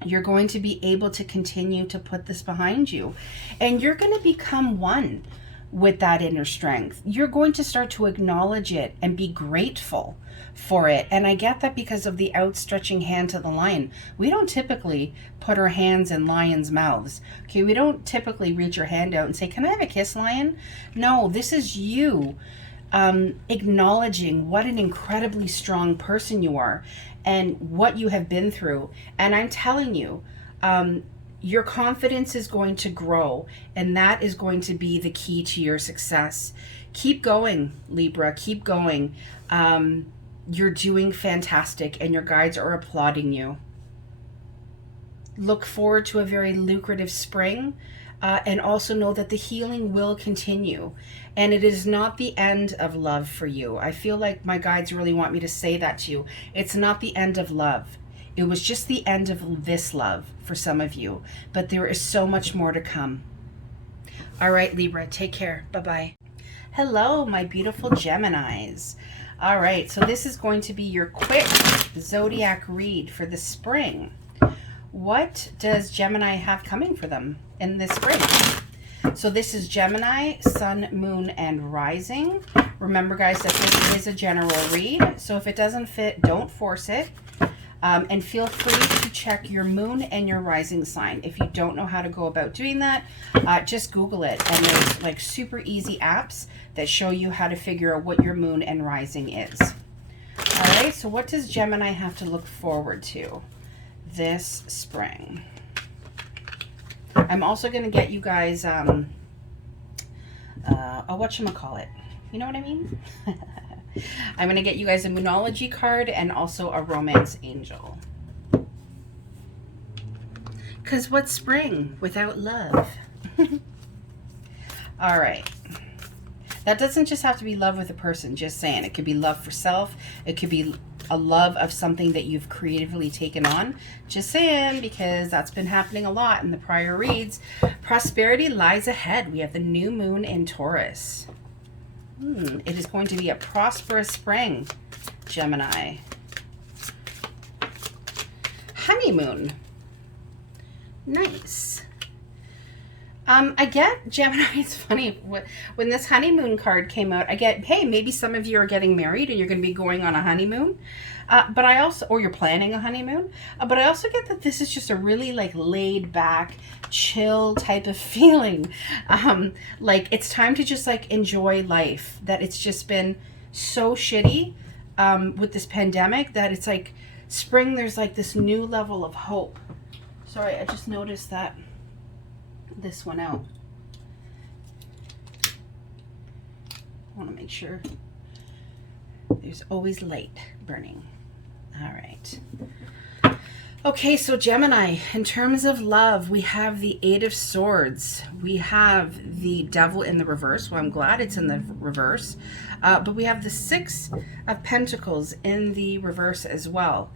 you're going to be able to continue to put this behind you. And you're going to become one with that inner strength. You're going to start to acknowledge it and be grateful for it. And I get that because of the outstretching hand to the lion. We don't typically put our hands in lions' mouths. Okay, we don't typically reach your hand out and say, "Can I have a kiss, lion?" No, this is you acknowledging what an incredibly strong person you are and what you have been through. And I'm telling you, your confidence is going to grow, and that is going to be the key to your success. Keep going, Libra, keep going. You're doing fantastic, and your guides are applauding you. Look forward to a very lucrative spring, and also know that the healing will continue. And it is not the end of love for you. I feel like my guides really want me to say that to you. It's not the end of love. It was just the end of this love for some of you. But there is so much more to come. All right, Libra, take care. Bye-bye. Hello, my beautiful Geminis. All right, so this is going to be your quick zodiac read for the spring. What does Gemini have coming for them in this spring? So this is Gemini, Sun, Moon, and Rising. Remember, guys, that this is a general read. So if it doesn't fit, don't force it. And feel free to check your moon and your rising sign. If you don't know how to go about doing that, just Google it. And there's like super easy apps that show you how to figure out what your moon and rising is. All right, so what does Gemini have to look forward to this spring? I'm also going to get you guys a whatchamacallit. You know what I mean? I'm going to get you guys a Moonology card and also a Romance Angel. Because what's spring without love? All right. That doesn't just have to be love with a person, just saying. It could be love for self. It could be a love of something that you've creatively taken on. Just saying, because that's been happening a lot in the prior reads. Prosperity lies ahead. We have the new moon in Taurus. It is going to be a prosperous spring, Gemini. Honeymoon. Nice. I get, Gemini, it's funny, when this honeymoon card came out, I get, hey, maybe some of you are getting married and you're going to be going on a honeymoon. But I also, or you're planning a honeymoon. But I also get that this is just a really like laid back, chill type of feeling. Like it's time to just like enjoy life. That it's just been so shitty with this pandemic that it's like spring, there's like this new level of hope. Sorry, I just noticed that this one out. I want to make sure there's always light burning. All right. Okay, so Gemini, in terms of love, we have the Eight of Swords. We have the Devil in the reverse. Well, I'm glad it's in the reverse. But we have the Six of Pentacles in the reverse as well.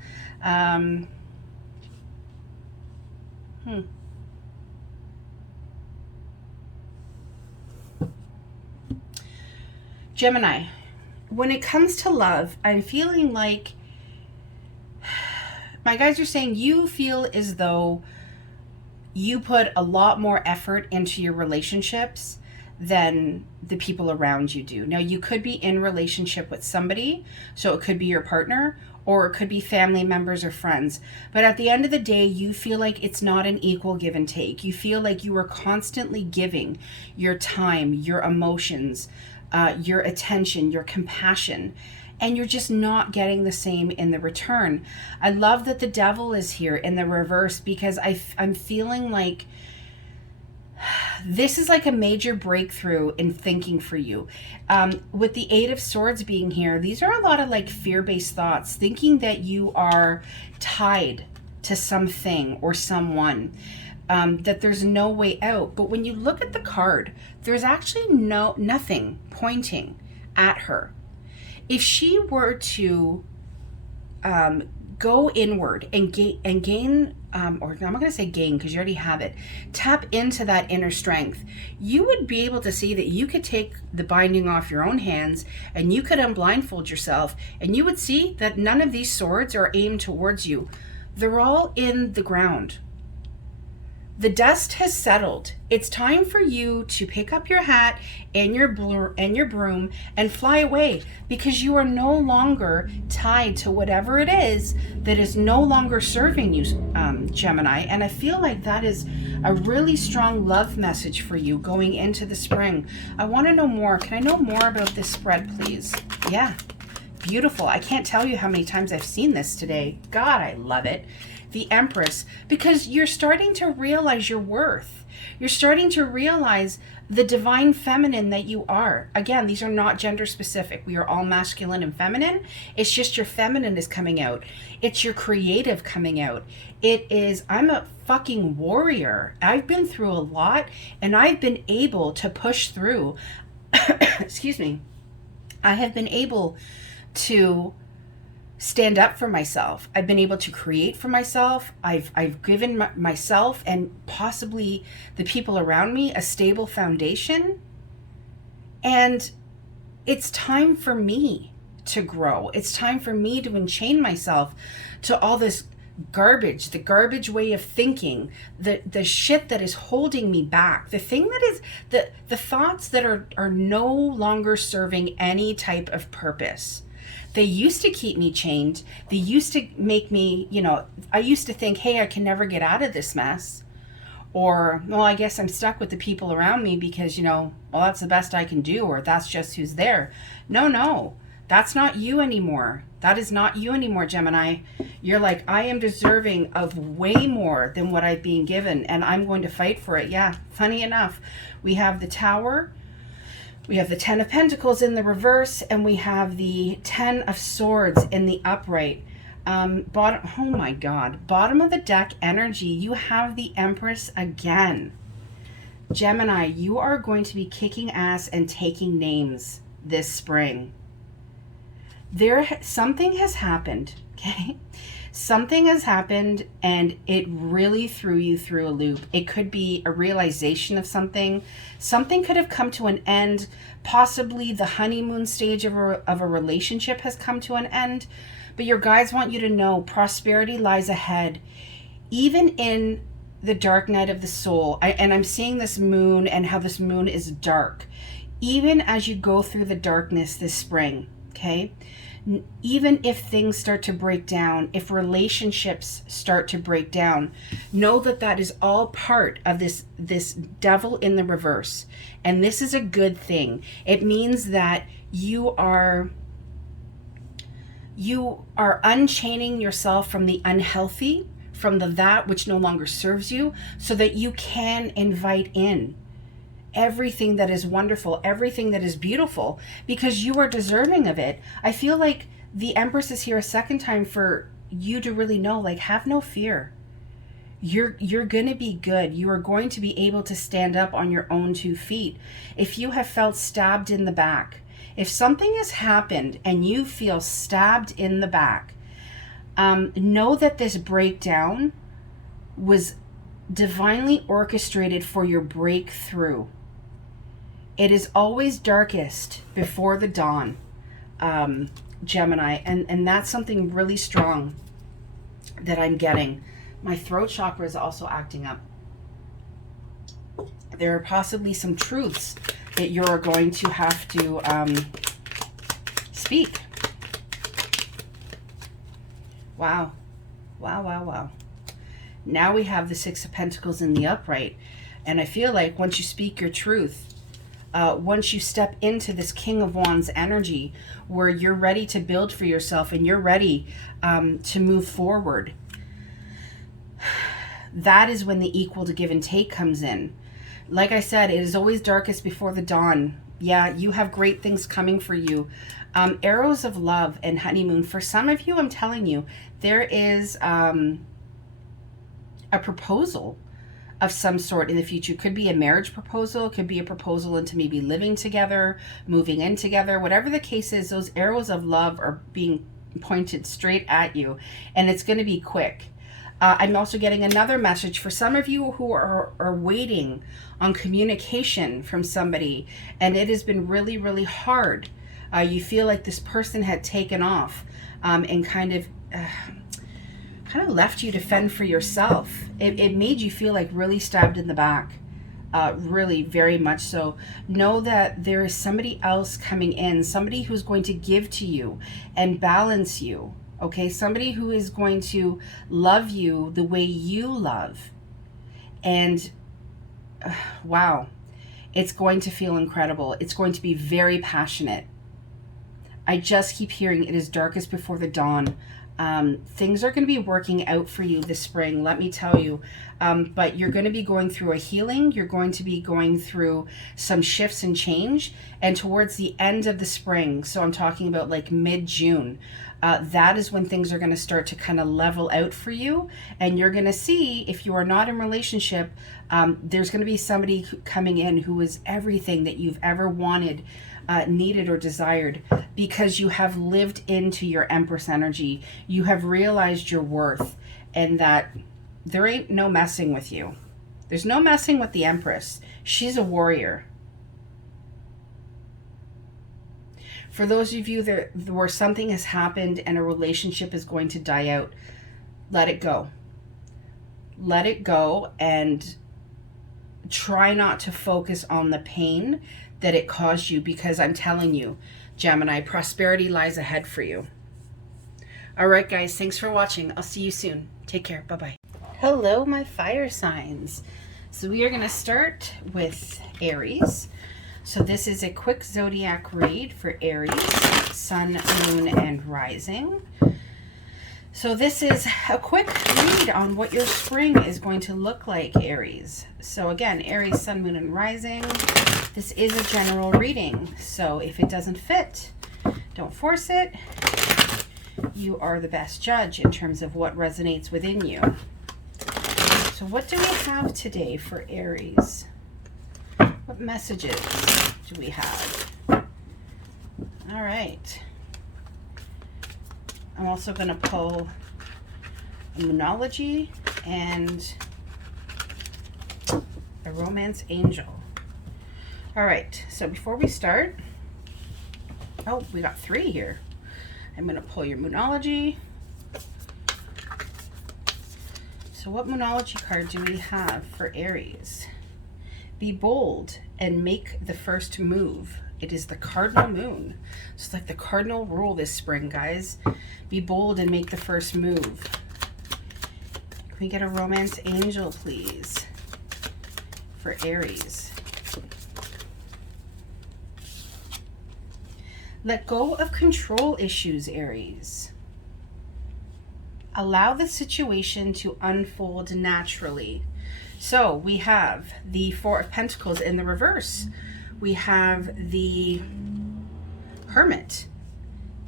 Gemini, when it comes to love, I'm feeling like my guys are saying you feel as though you put a lot more effort into your relationships than the people around you do. Now, you could be in relationship with somebody, so it could be your partner, or it could be family members or friends. But at the end of the day, you feel like it's not an equal give and take. You feel like you are constantly giving your time, your emotions, your attention, your compassion, and you're just not getting the same in the return. I love that the devil is here in the reverse, because I'm feeling like this is like a major breakthrough in thinking for you. With the Eight of Swords being here, these are a lot of like fear-based thoughts, thinking that you are tied to something or someone, that there's no way out. But when you look at the card, there's actually nothing pointing at her. If she were to go inward and gain, or I'm not going to say gain because you already have it, tap into that inner strength, you would be able to see that you could take the binding off your own hands and you could unblindfold yourself, and you would see that none of these swords are aimed towards you. They're all in the ground. The dust has settled. It's time for you to pick up your hat and your broom and fly away, because you are no longer tied to whatever it is that is no longer serving you, Gemini. And I feel like that is a really strong love message for you going into the spring. I want to know more. Can I know more about this spread, please? Yeah, beautiful. I can't tell you how many times I've seen this today. God, I love it. The Empress, because you're starting to realize your worth. You're starting to realize the divine feminine that you are. Again, these are not gender specific. We are all masculine and feminine. It's just your feminine is coming out. It's your creative coming out. It is, I'm a fucking warrior. I've been through a lot and I've been able to push through. Excuse me. I have been able to stand up for myself. I've been able to create for myself. I've given myself and possibly the people around me a stable foundation. And it's time for me to grow. It's time for me to enchain myself to all this garbage, the garbage way of thinking, the shit that is holding me back, the thing that is the thoughts that are no longer serving any type of purpose. They used to keep me chained. They used to make me, I used to think, hey, I can never get out of this mess. Or, well, I guess I'm stuck with the people around me because, well, that's the best I can do, or that's just who's there. No, that's not you anymore. That is not you anymore, Gemini. You're like, I am deserving of way more than what I've been given, and I'm going to fight for it. Yeah, funny enough, we have the Tower. We have the Ten of Pentacles in the reverse, and we have the Ten of Swords in the upright. Bottom, oh my God, bottom of the deck energy, you have the Empress again. Gemini, you are going to be kicking ass and taking names this spring. Something has happened, okay? Something has happened and it really threw you through a loop. It could be a realization of something. Something could have come to an end. Possibly the honeymoon stage of a relationship has come to an end. But your guides want you to know prosperity lies ahead. Even in the dark night of the soul, and I'm seeing this moon and how this moon is dark. Even as you go through the darkness this spring, okay? Even if things start to break down, if relationships start to break down, know that that is all part of this devil in the reverse. And this is a good thing. It means that you are unchaining yourself from the unhealthy, from that which no longer serves you, so that you can invite in everything that is wonderful, everything that is beautiful, because you are deserving of it. I feel like the Empress is here a second time for you to really know, like, have no fear. You're going to be good. You are going to be able to stand up on your own 2 feet. If you have felt stabbed in the back, if something has happened and you feel stabbed in the back, know that this breakdown was divinely orchestrated for your breakthrough. It is always darkest before the dawn. Gemini, and that's something really strong that I'm getting. My throat chakra is also acting up. There are possibly some truths that you're going to have to speak. Wow. Wow, wow, wow. Now we have the Six of Pentacles in the upright. And I feel like once you speak your truth, once you step into this King of Wands energy where you're ready to build for yourself and you're ready to move forward, that is when the equal to give and take comes in. Like I said, it is always darkest before the dawn. Yeah, you have great things coming for you. Arrows of love and honeymoon. For some of you, I'm telling you, there is a proposal of some sort in the future. It could be a marriage proposal. It could be a proposal into maybe living together, moving in together. Whatever the case is, those arrows of love are being pointed straight at you, and it's going to be quick. I'm also getting another message for some of you who are waiting on communication from somebody, and it has been really, really hard. You feel like this person had taken off and kind of left you to fend for yourself. It made you feel like really stabbed in the back, really very much so. Know that there is somebody else coming in, somebody who's going to give to you and balance you. Okay, somebody who is going to love you the way you love. And wow, it's going to feel incredible. It's going to be very passionate. I just keep hearing it is darkest before the dawn. Things are going to be working out for you this spring, let me tell you. But you're going to be going through a healing. You're going to be going through some shifts and change. And towards the end of the spring, so I'm talking about like mid-June, that is when things are going to start to kind of level out for you. And you're going to see, if you are not in a relationship, there's going to be somebody coming in who is everything that you've ever wanted, needed, or desired, because you have lived into your Empress energy. You have realized your worth, and that there ain't no messing with you. There's no messing with the Empress. She's a warrior. For those of you that where something has happened and a relationship is going to die out, let it go. Let it go, and try not to focus on the pain that it caused you, because I'm telling you, Gemini, prosperity lies ahead for you. All right, guys, thanks for watching. I'll see you soon. Take care. Bye-bye. Hello, my fire signs. So we are going to start with Aries. So this is a quick zodiac read for Aries, Sun, Moon, and Rising. So this is a quick read on what your spring is going to look like, Aries. So again, Aries, Sun, Moon, and Rising. This is a general reading. So if it doesn't fit, don't force it. You are the best judge in terms of what resonates within you. So what do we have today for Aries? What messages do we have? All right. I'm also going to pull a Moonology and a Romance Angel. All right, so before we start, oh, we got 3 here. I'm going to pull your Moonology. So what Moonology card do we have for Aries? Be bold and make the first move. It is the cardinal moon. So it's like the cardinal rule this spring, guys. Be bold and make the first move. Can we get a Romance Angel, please, for Aries? Let go of control issues, Aries. Allow the situation to unfold naturally. So we have the Four of Pentacles in the reverse. We have the Hermit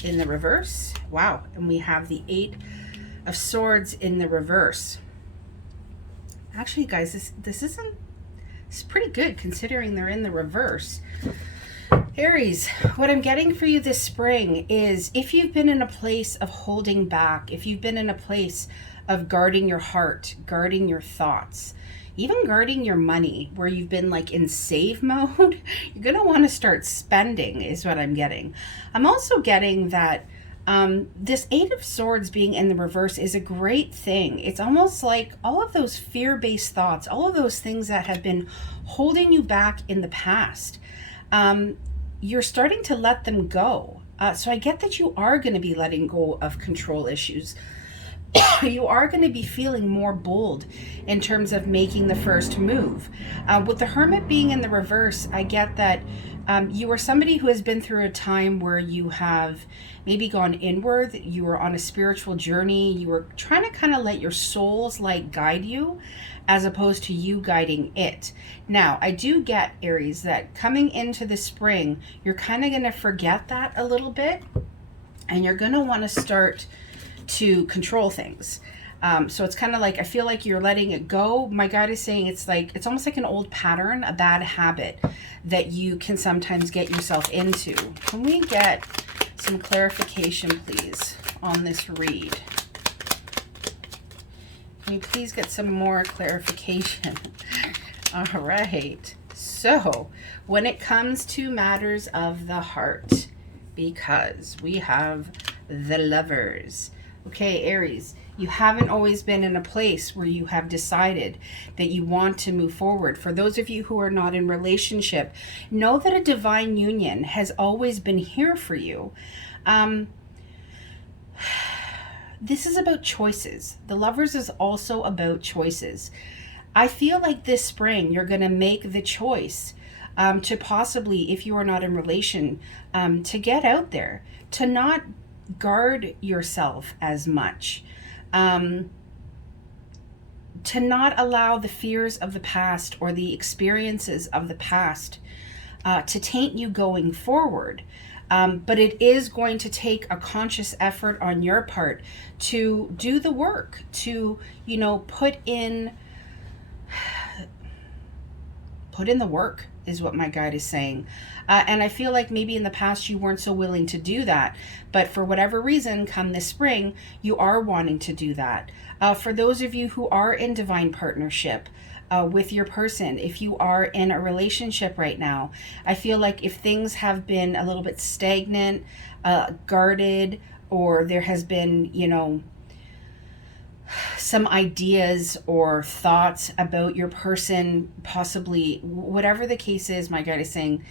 in the reverse. Wow. And we have the Eight of Swords in the reverse. Actually, guys, this it's pretty good considering they're in the reverse. Aries, what I'm getting for you this spring is, if you've been in a place of holding back, if you've been in a place of guarding your heart, guarding your thoughts, even guarding your money where you've been like in save mode. You're going to want to start spending is what I'm getting. I'm also getting that this Eight of Swords being in the reverse is a great thing. It's almost like all of those fear-based thoughts, all of those things that have been holding you back in the past, you're starting to let them go. So I get that you are going to be letting go of control issues. You are going to be feeling more bold in terms of making the first move. With the Hermit being in the reverse, I get that you are somebody who has been through a time where you have maybe gone inward, you were on a spiritual journey, you were trying to kind of let your soul's light guide you as opposed to you guiding it. Now, I do get, Aries, that coming into the spring, you're kind of going to forget that a little bit, and you're going to want to start to control things. So it's kind of like, I feel like you're letting it go. My guide is saying it's like, it's almost like an old pattern, a bad habit that you can sometimes get yourself into. Can we get some clarification, please, on this read? Can you please get some more clarification? All right. So when it comes to matters of the heart, because we have the Lovers. Okay, Aries, you haven't always been in a place where you have decided that you want to move forward. For those of you who are not in relationship, know that a divine union has always been here for you. This is about choices. The Lovers is also about choices. I feel like this spring you're going to make the choice to possibly, if you are not in relation, to get out there, to not guard yourself as much, to not allow the fears of the past or the experiences of the past to taint you going forward. But it is going to take a conscious effort on your part to do the work, to, you know, put in the work is what my guide is saying. And I feel like maybe in the past you weren't so willing to do that, but for whatever reason, come this spring, you are wanting to do that. For those of you who are in divine partnership with your person, if you are in a relationship right now, I feel like if things have been a little bit stagnant, guarded, or there has been, you know, some ideas or thoughts about your person, possibly, whatever the case is, my guide is saying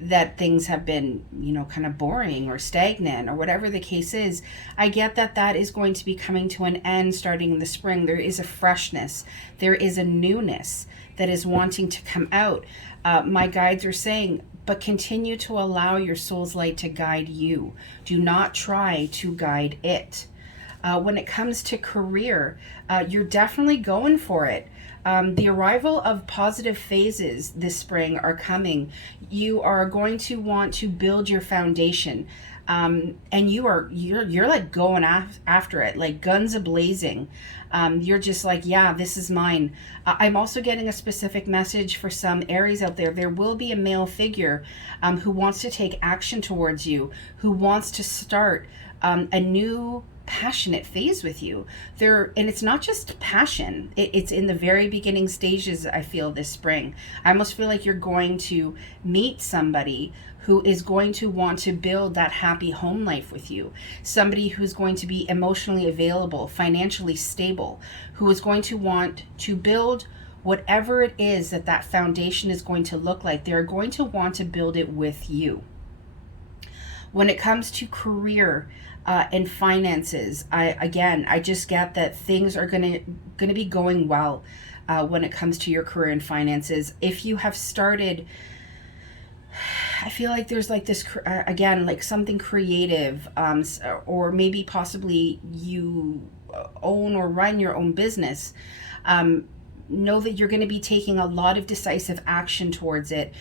that things have been, you know, kind of boring or stagnant or whatever the case is. I get that that is going to be coming to an end starting in the spring. There is a freshness. There is a newness that is wanting to come out. My guides are saying, but continue to allow your soul's light to guide you. Do not try to guide it. When it comes to career, you're definitely going for it. The arrival of positive phases this spring are coming. You are going to want to build your foundation, and you're like going after it, like guns a-blazing. You're just like, yeah, this is mine. I'm also getting a specific message for some Aries out there. There will be a male figure who wants to take action towards you, who wants to start a new passionate phase with you there. And it's not just passion, it's in the very beginning stages. I feel this spring, I almost feel like you're going to meet somebody who is going to want to build that happy home life with you, somebody who's going to be emotionally available, financially stable, who is going to want to build whatever it is that foundation is going to look like. They're going to want to build it with you. When it comes to career and finances, I just get that things are gonna be going well when it comes to your career and finances. If you have started, I feel like there's like this again, like something creative, or maybe possibly you own or run your own business. Know that you're going to be taking a lot of decisive action towards it.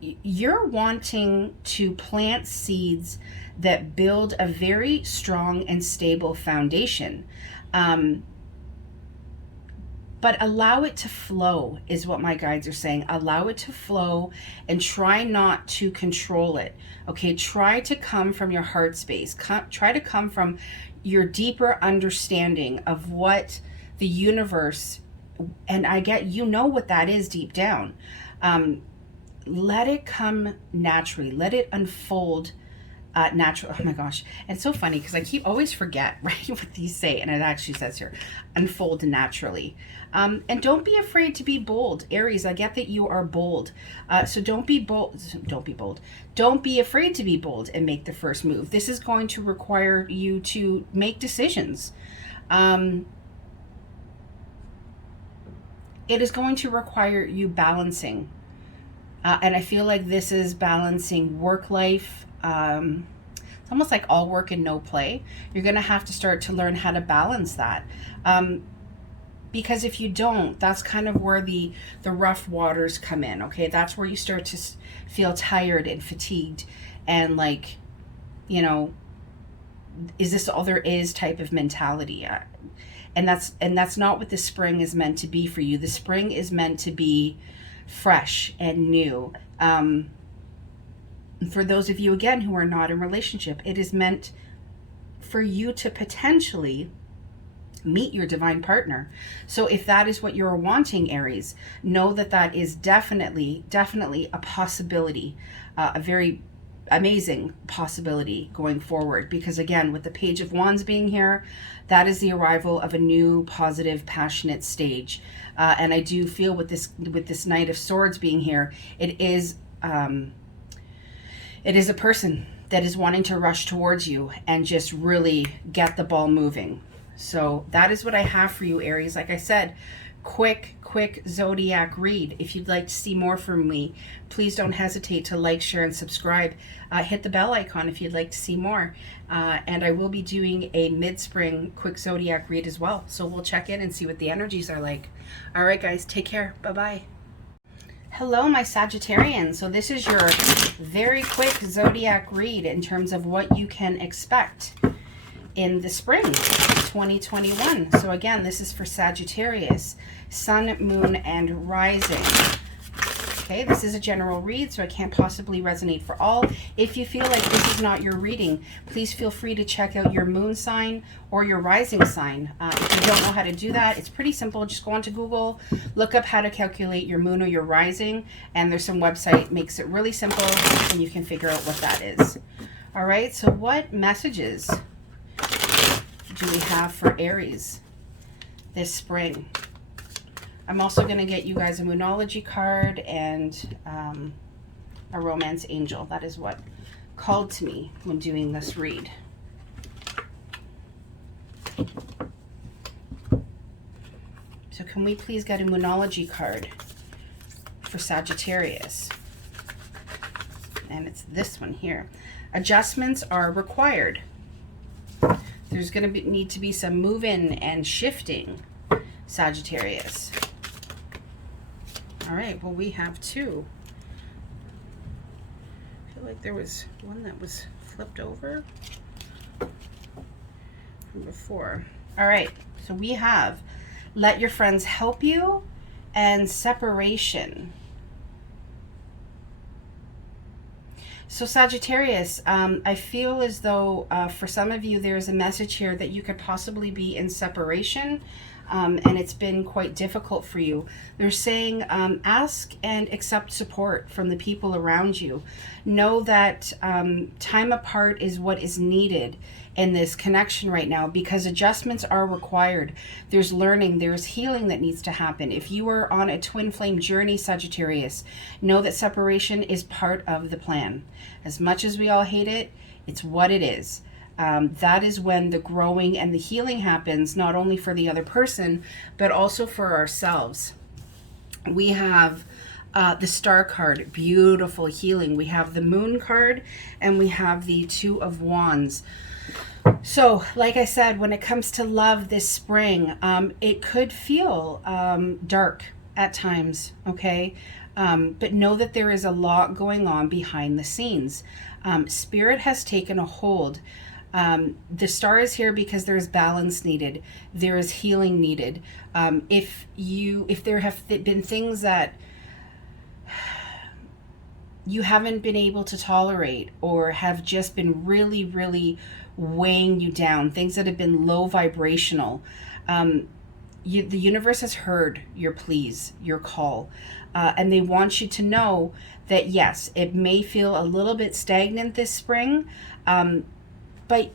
You're wanting to plant seeds that build a very strong and stable foundation. But allow it to flow is what my guides are saying. Allow it to flow and try not to control it. Okay, try to come from your heart space. Try to come from your deeper understanding of what the universe And I get, you know what that is deep down. Let it come naturally. Let it unfold natural. Oh my gosh. And it's so funny because I always forget, right, what these say. And it actually says here, unfold naturally. And don't be afraid to be bold. Aries, I get that you are bold. So don't be bold. Don't be bold. Don't be afraid to be bold and make the first move. This is going to require you to make decisions. It is going to require you balancing. And I feel like this is balancing work life. It's almost like all work and no play. You're going to have to start to learn how to balance that. Because if you don't, that's kind of where the rough waters come in, okay? That's where you start to feel tired and fatigued and like, you know, is this all there is type of mentality. And that's not what the spring is meant to be for you. The spring is meant to be fresh and new. For those of you, again, who are not in a relationship, it is meant for you to potentially meet your divine partner. So if that is what you're wanting, Aries, know that that is definitely a possibility, a very amazing possibility going forward. Because again, with the Page of Wands being here, that is the arrival of a new, positive, passionate stage. And I do feel with this Knight of Swords being here, it is a person that is wanting to rush towards you and just really get the ball moving. So that is what I have for you, Aries. Like I said, quick zodiac read. If you'd like to see more from me, please don't hesitate to like, share, and subscribe. Hit the bell icon if you'd like to see more. And I will be doing a mid-spring quick zodiac read as well. So we'll check in and see what the energies are like. All right, guys, take care. Bye-bye. Hello, my Sagittarians. So this is your very quick zodiac read in terms of what you can expect in the spring 2021. So again, this is for Sagittarius, Sun, Moon, and Rising. Okay, this is a general read, so it can't possibly resonate for all. If you feel like this is not your reading, please feel free to check out your moon sign or your rising sign. If you don't know how to do that, it's pretty simple. Just go onto Google, look up how to calculate your moon or your rising, and there's some website makes it really simple, and you can figure out what that is. All right, so what messages do we have for Aries this spring? I'm also going to get you guys a Moonology card and a Romance Angel. That is what called to me when doing this read. So can we please get a Moonology card for Sagittarius? And it's this one here. Adjustments are required. There's going to need to be some move-in and shifting, Sagittarius. All right, well, we have two. I feel like there was one that was flipped over from before. All right, so we have let your friends help you and separation. So Sagittarius, I feel as though for some of you, there's a message here that you could possibly be in separation, and it's been quite difficult for you. They're saying ask and accept support from the people around you. Know that time apart is what is needed in this connection right now, because adjustments are required. There's learning, there's healing that needs to happen. If you are on a twin flame journey, Sagittarius, know that separation is part of the plan. As much as we all hate it, it's what it is. That is when the growing and the healing happens, not only for the other person, but also for ourselves. We have the Star card, beautiful healing. We have the Moon card, and we have the Two of Wands. So, like I said, when it comes to love this spring, it could feel dark at times, okay? But know that there is a lot going on behind the scenes. Spirit has taken a hold. The Star is here because there's balance needed. There is healing needed. If there have been things that you haven't been able to tolerate or have just been really, really weighing you down, things that have been low vibrational, the universe has heard your pleas, your call, and they want you to know that yes, it may feel a little bit stagnant this spring, but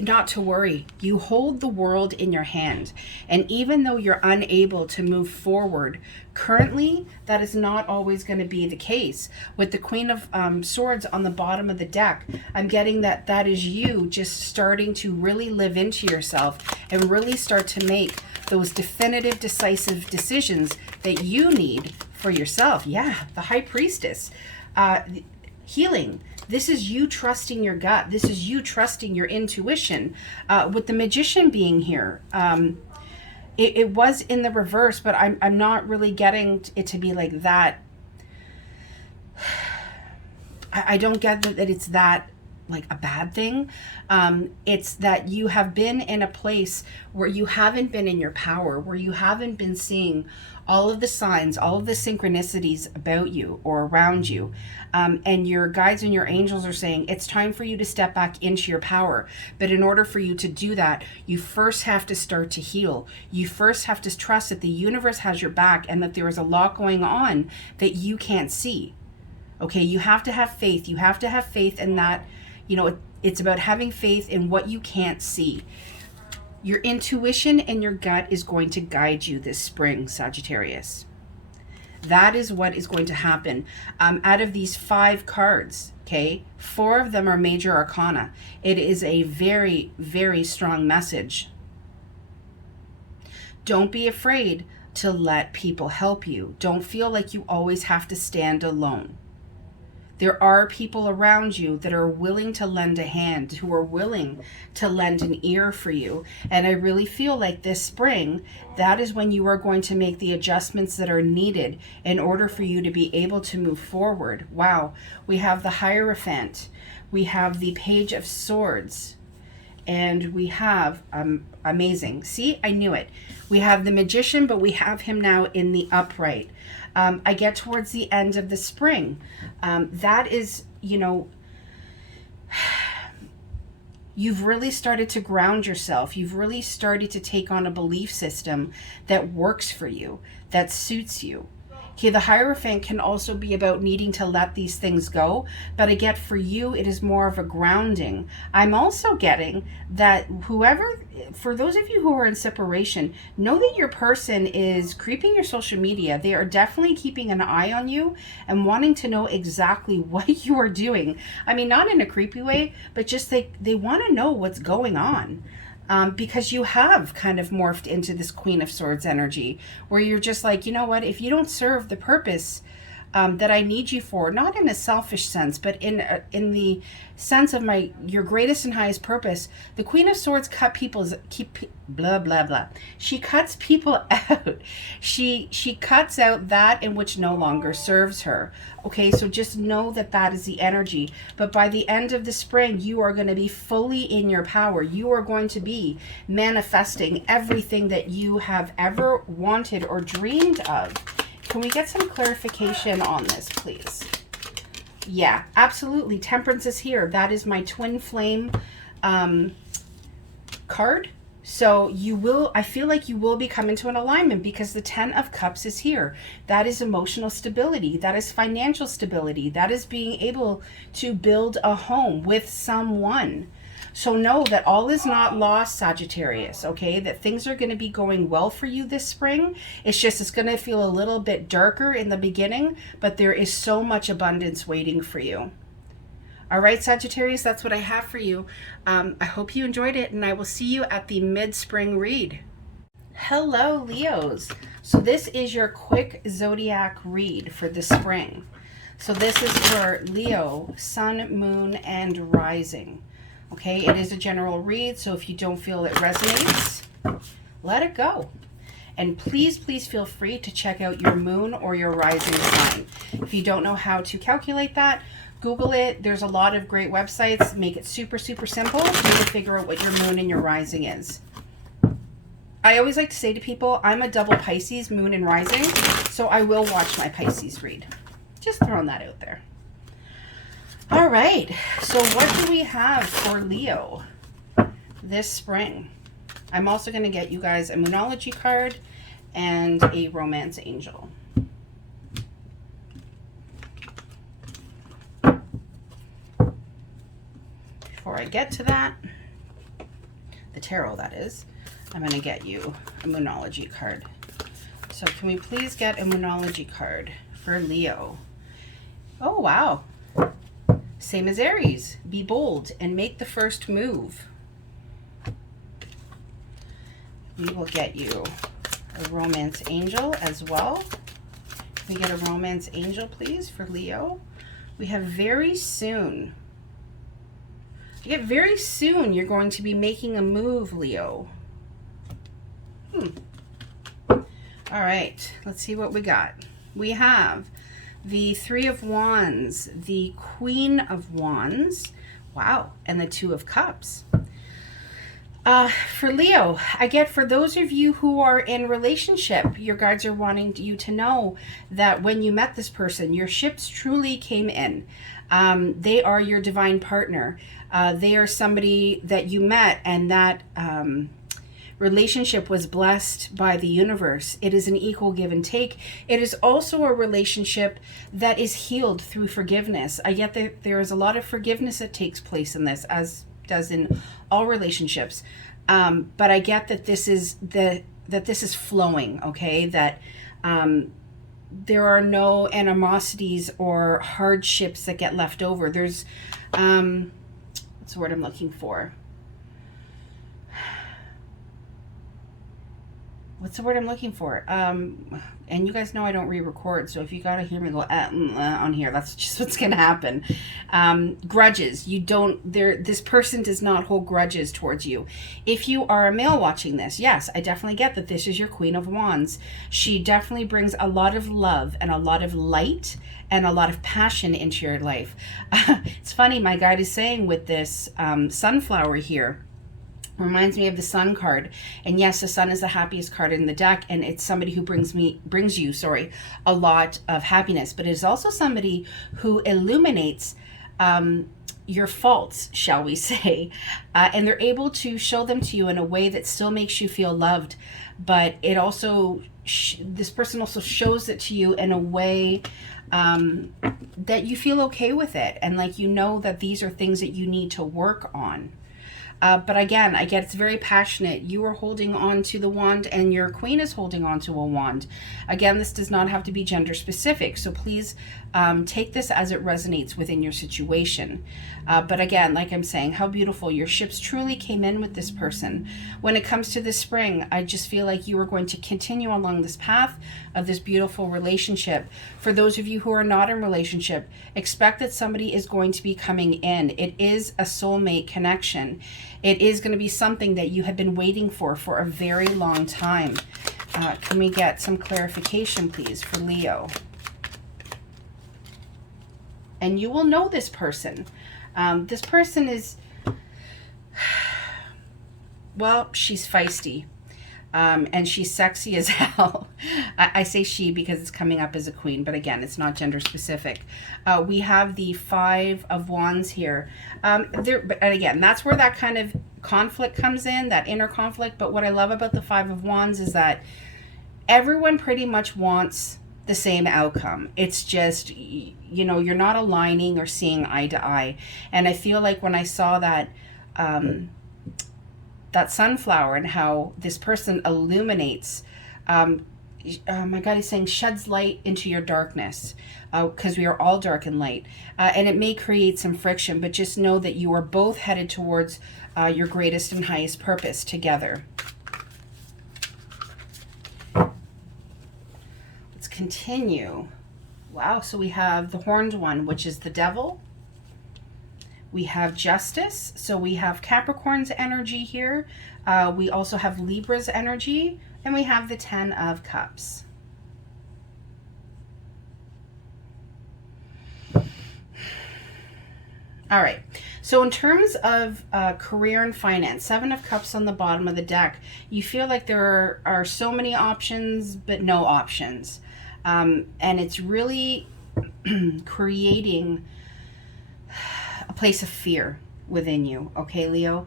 not to worry. You hold the world in your hand. And even though you're unable to move forward currently, that is not always going to be the case. With the Queen of Swords on the bottom of the deck, I'm getting that that is you just starting to really live into yourself and really start to make those definitive, decisive decisions that you need for yourself. Yeah, the High Priestess. Healing. This is you trusting your gut. This is you trusting your intuition. With the Magician being here, it was in the reverse, but I'm not really getting it to be like that. I don't get that it's that like a bad thing. It's that you have been in a place where you haven't been in your power, where you haven't been seeing all of the signs, all of the synchronicities about you or around you. And your guides and your angels are saying it's time for you to step back into your power. But in order for you to do that, you first have to start to heal. You first have to trust that the universe has your back and that there is a lot going on that you can't see. Okay, you have to have faith. You have to have faith in that. You know, it's about having faith in what you can't see. Your intuition and your gut is going to guide you this spring, Sagittarius. That is what is going to happen. Out of these 5 cards, okay, 4 of them are major arcana. It is a very, very strong message. Don't be afraid to let people help you. Don't feel like you always have to stand alone. There are people around you that are willing to lend a hand, who are willing to lend an ear for you. And I really feel like this spring, that is when you are going to make the adjustments that are needed in order for you to be able to move forward. Wow. We have the Hierophant. We have the Page of Swords. And we have, amazing. See, I knew it. We have the Magician, but we have him now in the upright. I get towards the end of the spring. That is, you know, you've really started to ground yourself. You've really started to take on a belief system that works for you, that suits you. Okay, the Hierophant can also be about needing to let these things go, but I get for you, it is more of a grounding. I'm also getting that whoever, for those of you who are in separation, know that your person is creeping your social media. They are definitely keeping an eye on you and wanting to know exactly what you are doing. I mean, not in a creepy way, but just they want to know what's going on. Because you have kind of morphed into this Queen of Swords energy where you're just like, you know what, if you don't serve the purpose that I need you for, not in a selfish sense, but in the sense of your greatest and highest purpose, the Queen of Swords blah, blah, blah. She cuts people out. She cuts out that in which no longer serves her. Okay, so just know that that is the energy. But by the end of the spring, you are going to be fully in your power. You are going to be manifesting everything that you have ever wanted or dreamed of. Can we get some clarification on this, please? Yeah, absolutely. Temperance is here. That is my twin flame card. So I feel like you will be coming to an alignment because the 10 of Cups is here. That is emotional stability. That is financial stability. That is being able to build a home with someone. So know that all is not lost, Sagittarius, okay? That things are going to be going well for you this spring. It's going to feel a little bit darker in the beginning, but there is so much abundance waiting for you. All right, Sagittarius, that's what I have for you. I hope you enjoyed it, and I will see you at the mid-spring read. Hello, Leos. So this is your quick zodiac read for the spring. So this is for Leo, Sun, Moon, and Rising. Okay, it is a general read, so if you don't feel it resonates, let it go. And please, please feel free to check out your moon or your rising sign. If you don't know how to calculate that, Google it. There's a lot of great websites. Make it super, super simple for you to figure out what your moon and your rising is. I always like to say to people, I'm a double Pisces, moon and rising, so I will watch my Pisces read. Just throwing that out there. All right, so what do we have for Leo this spring? I'm also going to get you guys a Moonology card and a Romance Angel. Before I get to that, the tarot that is, I'm going to get you a Moonology card. So can we please get a Moonology card for Leo? Oh, wow. Same as Aries. Be bold and make the first move. We will get you a Romance Angel as well. Can we get a Romance Angel, please, for Leo? We have very soon. You get very soon you're going to be making a move, Leo. All right, let's see what we got. We have the Three of Wands, the Queen of Wands, wow, and the Two of Cups. For Leo, I get for those of you who are in relationship, your guides are wanting you to know that when you met this person, your ships truly came in. They are your divine partner. They are somebody that you met, and that relationship was blessed by the universe. It is an equal give and take. It is also a relationship that is healed through forgiveness. I get that there is a lot of forgiveness that takes place in this, as does in all relationships. But I get that this is this is flowing, okay? That there are no animosities or hardships that get left over. There's what's the word I'm looking for? What's the word I'm looking for? And you guys know I don't re-record, so if you gotta hear me go on here, that's just what's gonna happen. Grudges. You don't. This person does not hold grudges towards you. If you are a male watching this, yes, I definitely get that this is your Queen of Wands. She definitely brings a lot of love and a lot of light and a lot of passion into your life. It's funny, my guide is saying with this sunflower here, reminds me of the Sun card. And yes, the Sun is the happiest card in the deck, and it's somebody who brings you a lot of happiness, but it is also somebody who illuminates your faults, shall we say, and they're able to show them to you in a way that still makes you feel loved, but it also this person also shows it to you in a way that you feel okay with it, and like you know that these are things that you need to work on. But again, I get it's very passionate. You are holding on to the wand and your queen is holding on to a wand. Again, this does not have to be gender specific. So please take this as it resonates within your situation. But again, like I'm saying, how beautiful. Your ships truly came in with this person. When it comes to this spring, I just feel like you are going to continue along this path of this beautiful relationship. For those of you who are not in relationship, expect that somebody is going to be coming in. It is a soulmate connection. It is going to be something that you have been waiting for a very long time. Can we get some clarification, please, for Leo? And you will know this person. This person is, well, she's feisty. And she's sexy as hell. I say she because it's coming up as a queen, but again, it's not gender specific. We have the Five of Wands here. And again, that's where that kind of conflict comes in, that inner conflict. But what I love about the Five of Wands is that everyone pretty much wants the same outcome. It's just, you know, you're not aligning or seeing eye to eye. And I feel like when I saw that, that sunflower and how this person illuminates, my God is saying sheds light into your darkness, because we are all dark and light, and it may create some friction, but just know that you are both headed towards your greatest and highest purpose together. Let's continue. Wow, so we have the horned one, which is the devil. We have Justice, so we have Capricorn's energy here. We also have Libra's energy, and we have the Ten of Cups. All right, so in terms of career and finance, Seven of Cups on the bottom of the deck, you feel like there are so many options, but no options. And it's really creating a place of fear within you, okay, Leo?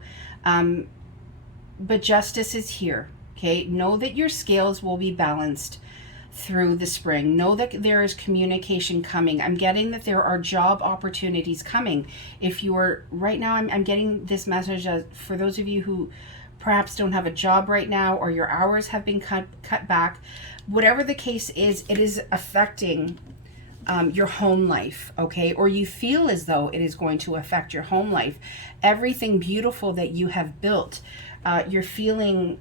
but justice is here. Okay, know that your scales will be balanced through the spring. Know that there is communication coming. I'm getting that there are job opportunities coming. If you are right now, I'm getting this message for those of you who perhaps don't have a job right now, or your hours have been cut back. Whatever the case is, it is affecting your home life, okay? Or you feel as though it is going to affect your home life. Everything beautiful that you have built, you're feeling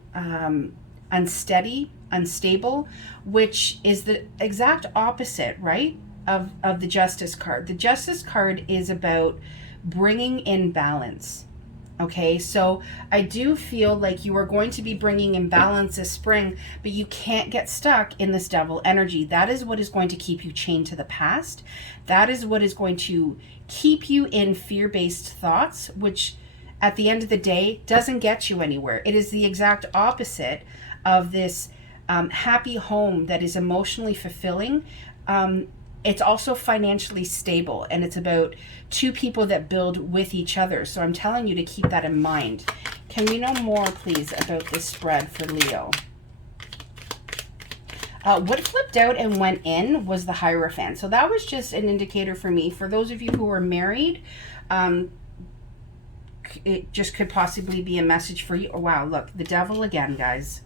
unsteady, unstable, which is the exact opposite, right, of the Justice card. The Justice card is about bringing in balance. Okay, so I do feel like you are going to be bringing in balance this spring, but you can't get stuck in this Devil energy. That is what is going to keep you chained to the past. That is what is going to keep you in fear-based thoughts, which at the end of the day doesn't get you anywhere. It is the exact opposite of this happy home that is emotionally fulfilling. It's also financially stable, and it's about two people that build with each other. So I'm telling you to keep that in mind. Can we know more, please, about this spread for Leo? What flipped out and went in was the Hierophant. So that was just an indicator for me. For those of you who are married, it just could possibly be a message for you. Oh, wow, look, the Devil again, guys.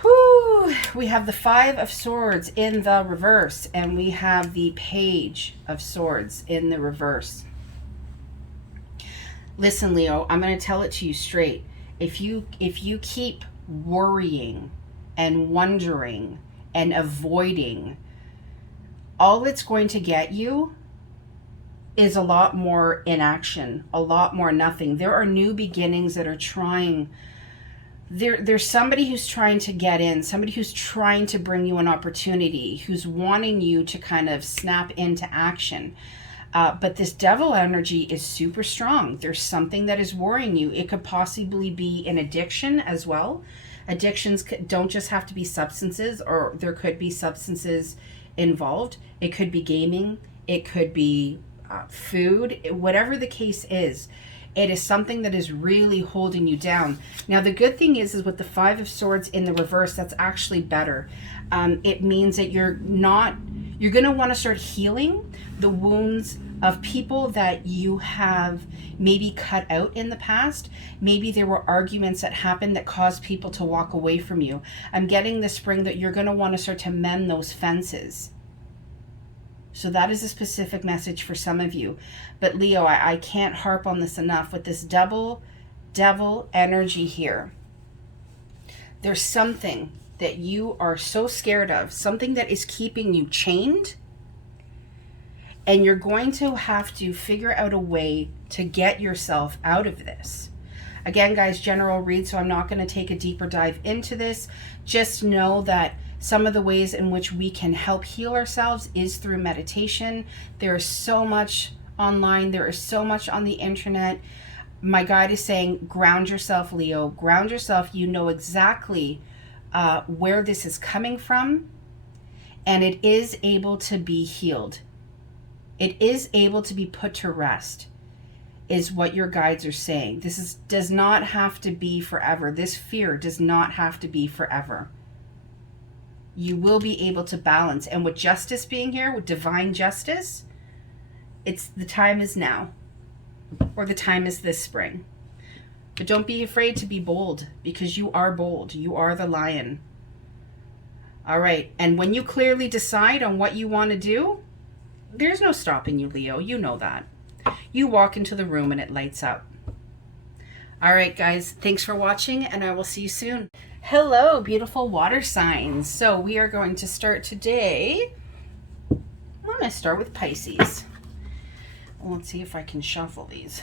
Whew. We have the Five of Swords in the reverse, and we have the Page of Swords in the reverse. Listen, Leo, I'm going to tell it to you straight. If you keep worrying and wondering and avoiding, all it's going to get you is a lot more inaction, a lot more nothing. There are new beginnings that are trying. There's somebody who's trying to get in, somebody who's trying to bring you an opportunity, who's wanting you to kind of snap into action. But this Devil energy is super strong. There's something that is worrying you. It could possibly be an addiction as well. Addictions don't just have to be substances, or there could be substances involved. It could be gaming. It could be food. Whatever the case is, it is something that is really holding you down. Now, the good thing is with the Five of Swords in the reverse, that's actually better. It means that you're going to want to start healing the wounds of people that you have maybe cut out in the past. Maybe there were arguments that happened that caused people to walk away from you. I'm getting this spring that you're going to want to start to mend those fences. So that is a specific message for some of you. But Leo, I can't harp on this enough with this double Devil energy here. There's something that you are so scared of, something that is keeping you chained, and you're going to have to figure out a way to get yourself out of this. Again, guys, general read, so I'm not going to take a deeper dive into this. Just know that some of the ways in which we can help heal ourselves is through meditation. There is so much online. There is so much on the internet. My guide is saying, ground yourself, Leo. Ground yourself. You know exactly where this is coming from, and it is able to be healed. It is able to be put to rest, is what your guides are saying. Does not have to be forever. This fear does not have to be forever. You will be able to balance. And with justice being here, with divine justice, it's the time is now, or the time is this spring. But don't be afraid to be bold, because you are bold. You are the lion. All right. And when you clearly decide on what you want to do, there's no stopping you, Leo. You know that. You walk into the room and it lights up. All right, guys. Thanks for watching, and I will see you soon. Hello, beautiful water signs. So we are going to start today. I'm going to start with Pisces. Let's see if I can shuffle these.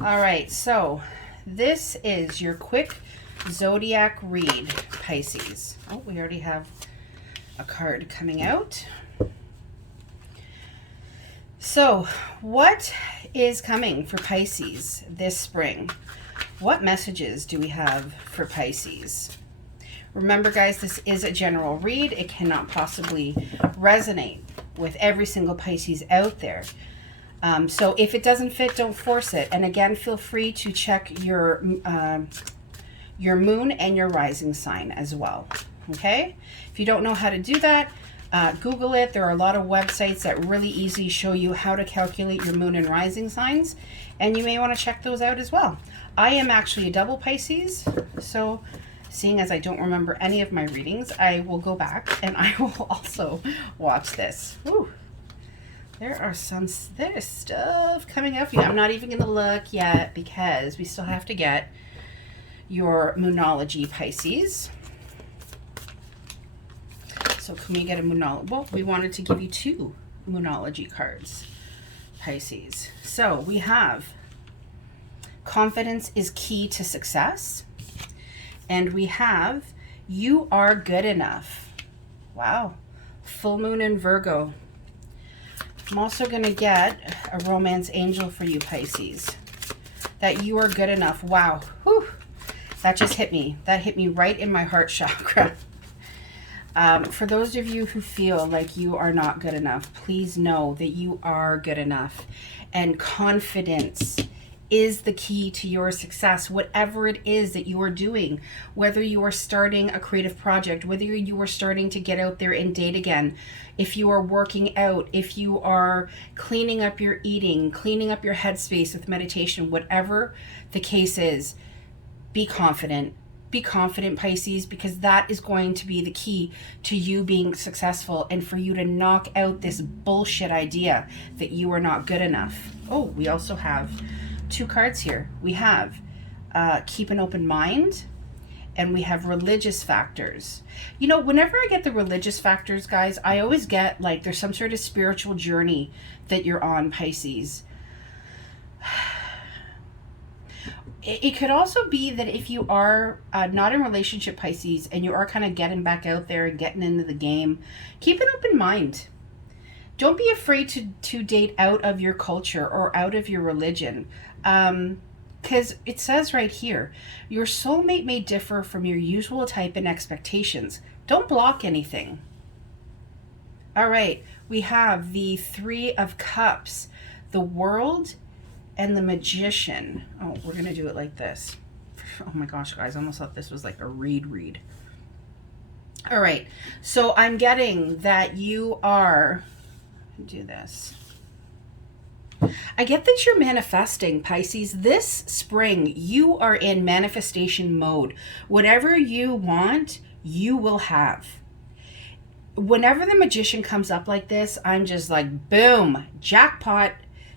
All right, so this is your quick Zodiac read, Pisces. Oh, we already have a card coming out. So what is coming for Pisces this spring? What messages do we have for Pisces? Remember, guys, this is a general read. It cannot possibly resonate with every single Pisces out there. So if it doesn't fit, don't force it. And again, feel free to check your moon and your rising sign as well. Okay? If you don't know how to do that, Google it. There are a lot of websites that really easily show you how to calculate your moon and rising signs, and you may want to check those out as well. I am actually a double Pisces, so seeing as I don't remember any of my readings, I will go back and I will also watch this. Whew. There's stuff coming up. I'm not even going to look yet because we still have to get your Moonology, Pisces. So can we get a Moonology? Well, we wanted to give you 2 Moonology cards, Pisces. So we have confidence is key to success. And we have you are good enough. Wow. Full moon in Virgo. I'm also going to get a romance angel for you, Pisces. That you are good enough. Wow. Whew. That just hit me. That hit me right in my heart chakra. For those of you who feel like you are not good enough, please know that you are good enough. And confidence is the key to your success, whatever it is that you are doing, whether you are starting a creative project, whether you are starting to get out there and date again, if you are working out, if you are cleaning up your eating, cleaning up your headspace with meditation, whatever the case is, be confident. Be confident, Pisces, because that is going to be the key to you being successful and for you to knock out this bullshit idea that you are not good enough. Oh, we also have 2 cards here. We have keep an open mind, and we have religious factors. You know, whenever I get the religious factors, guys, I always get like there's some sort of spiritual journey that you're on, Pisces. It could also be that if you are not in relationship, Pisces, and you are kind of getting back out there and getting into the game, keep an open mind. Don't be afraid to date out of your culture or out of your religion. Because it says right here, your soulmate may differ from your usual type and expectations. Don't block anything. All right, we have the 3 of Cups, the World, and the Magician. Oh, we're going to do it like this. Oh my gosh, guys, I almost thought this was like a read. All right, so I'm getting that you are, do this. I get that you're manifesting, Pisces. This spring, you are in manifestation mode. Whatever you want, you will have. Whenever the Magician comes up like this, I'm just like, boom, jackpot.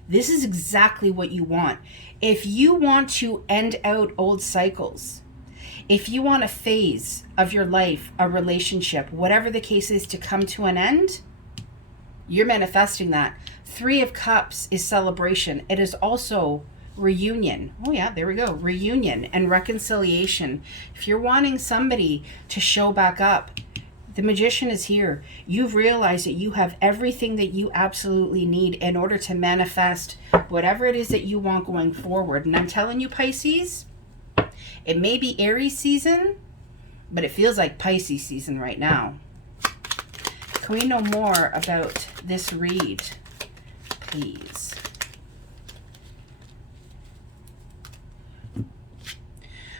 This is exactly what you want. If you want to end out old cycles, if you want a phase of your life, a relationship, whatever the case is, to come to an end, you're manifesting that. 3 of Cups is celebration. It is also reunion. Oh yeah, there we go. Reunion and reconciliation. If you're wanting somebody to show back up, the Magician is here. You've realized that you have everything that you absolutely need in order to manifest whatever it is that you want going forward. And I'm telling you, Pisces, it may be Aries season, but it feels like Pisces season right now. Can we know more about this read, please?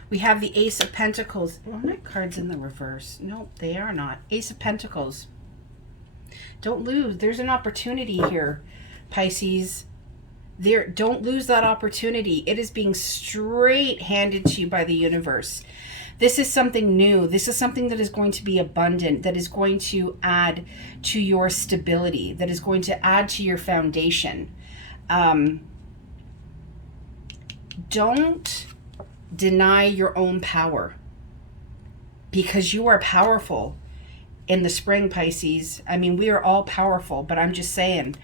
We have the Ace of Pentacles. Well, my card's in the reverse. Nope, they are not. Ace of Pentacles. Don't lose. There's an opportunity here, Pisces. Don't lose that opportunity. It is being straight handed to you by the universe. This is something new. This is something that is going to be abundant, that is going to add to your stability, that is going to add to your foundation. Don't deny your own power, because you are powerful in the spring, Pisces. I mean, we are all powerful, but I'm just saying,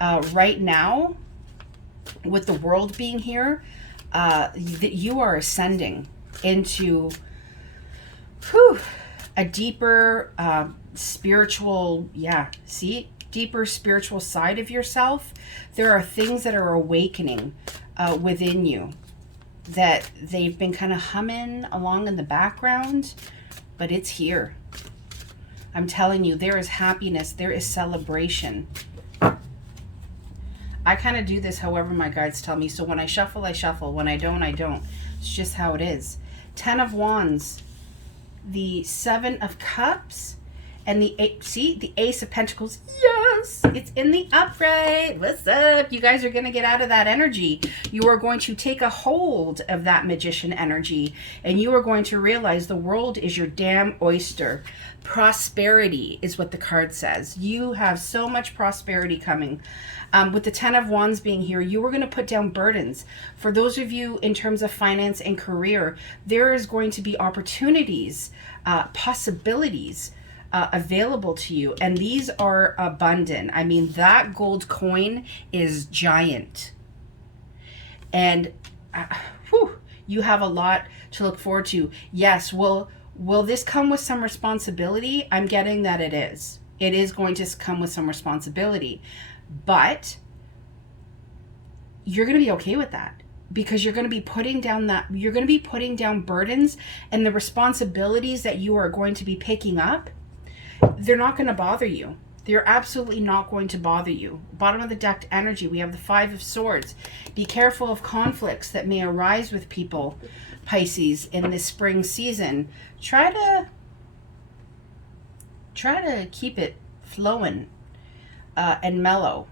right now, with the World being here, that you are ascending into a deeper spiritual, deeper spiritual side of yourself. There are things that are awakening within you, that they've been kind of humming along in the background, but it's here. I'm telling you, there is happiness, there is celebration. I kind of do this however my guides tell me. So when I shuffle, I shuffle. When I don't, I don't. It's just how it is. 10 of Wands, the 7 of Cups, and the the Ace of Pentacles. Yes, it's in the upright. What's up? You guys are going to get out of that energy. You are going to take a hold of that Magician energy, and you are going to realize the world is your damn oyster. Prosperity is what the card says. You have so much prosperity coming. With the 10 of Wands being here, you are going to put down burdens. For those of you in terms of finance and career, there is going to be opportunities, possibilities available to you, and these are abundant. I mean, that gold coin is giant, and you have a lot to look forward to. Yes, will this come with some responsibility? I'm getting that it is. It is going to come with some responsibility, but you're going to be okay with that, because you're going to be putting down burdens, and the responsibilities that you are going to be picking up, they're not going to bother you. They're absolutely not going to bother you. Bottom of the deck energy, we have the 5 of Swords. Be careful of conflicts that may arise with people, Pisces, in this spring season. Try to keep it flowing and mellow.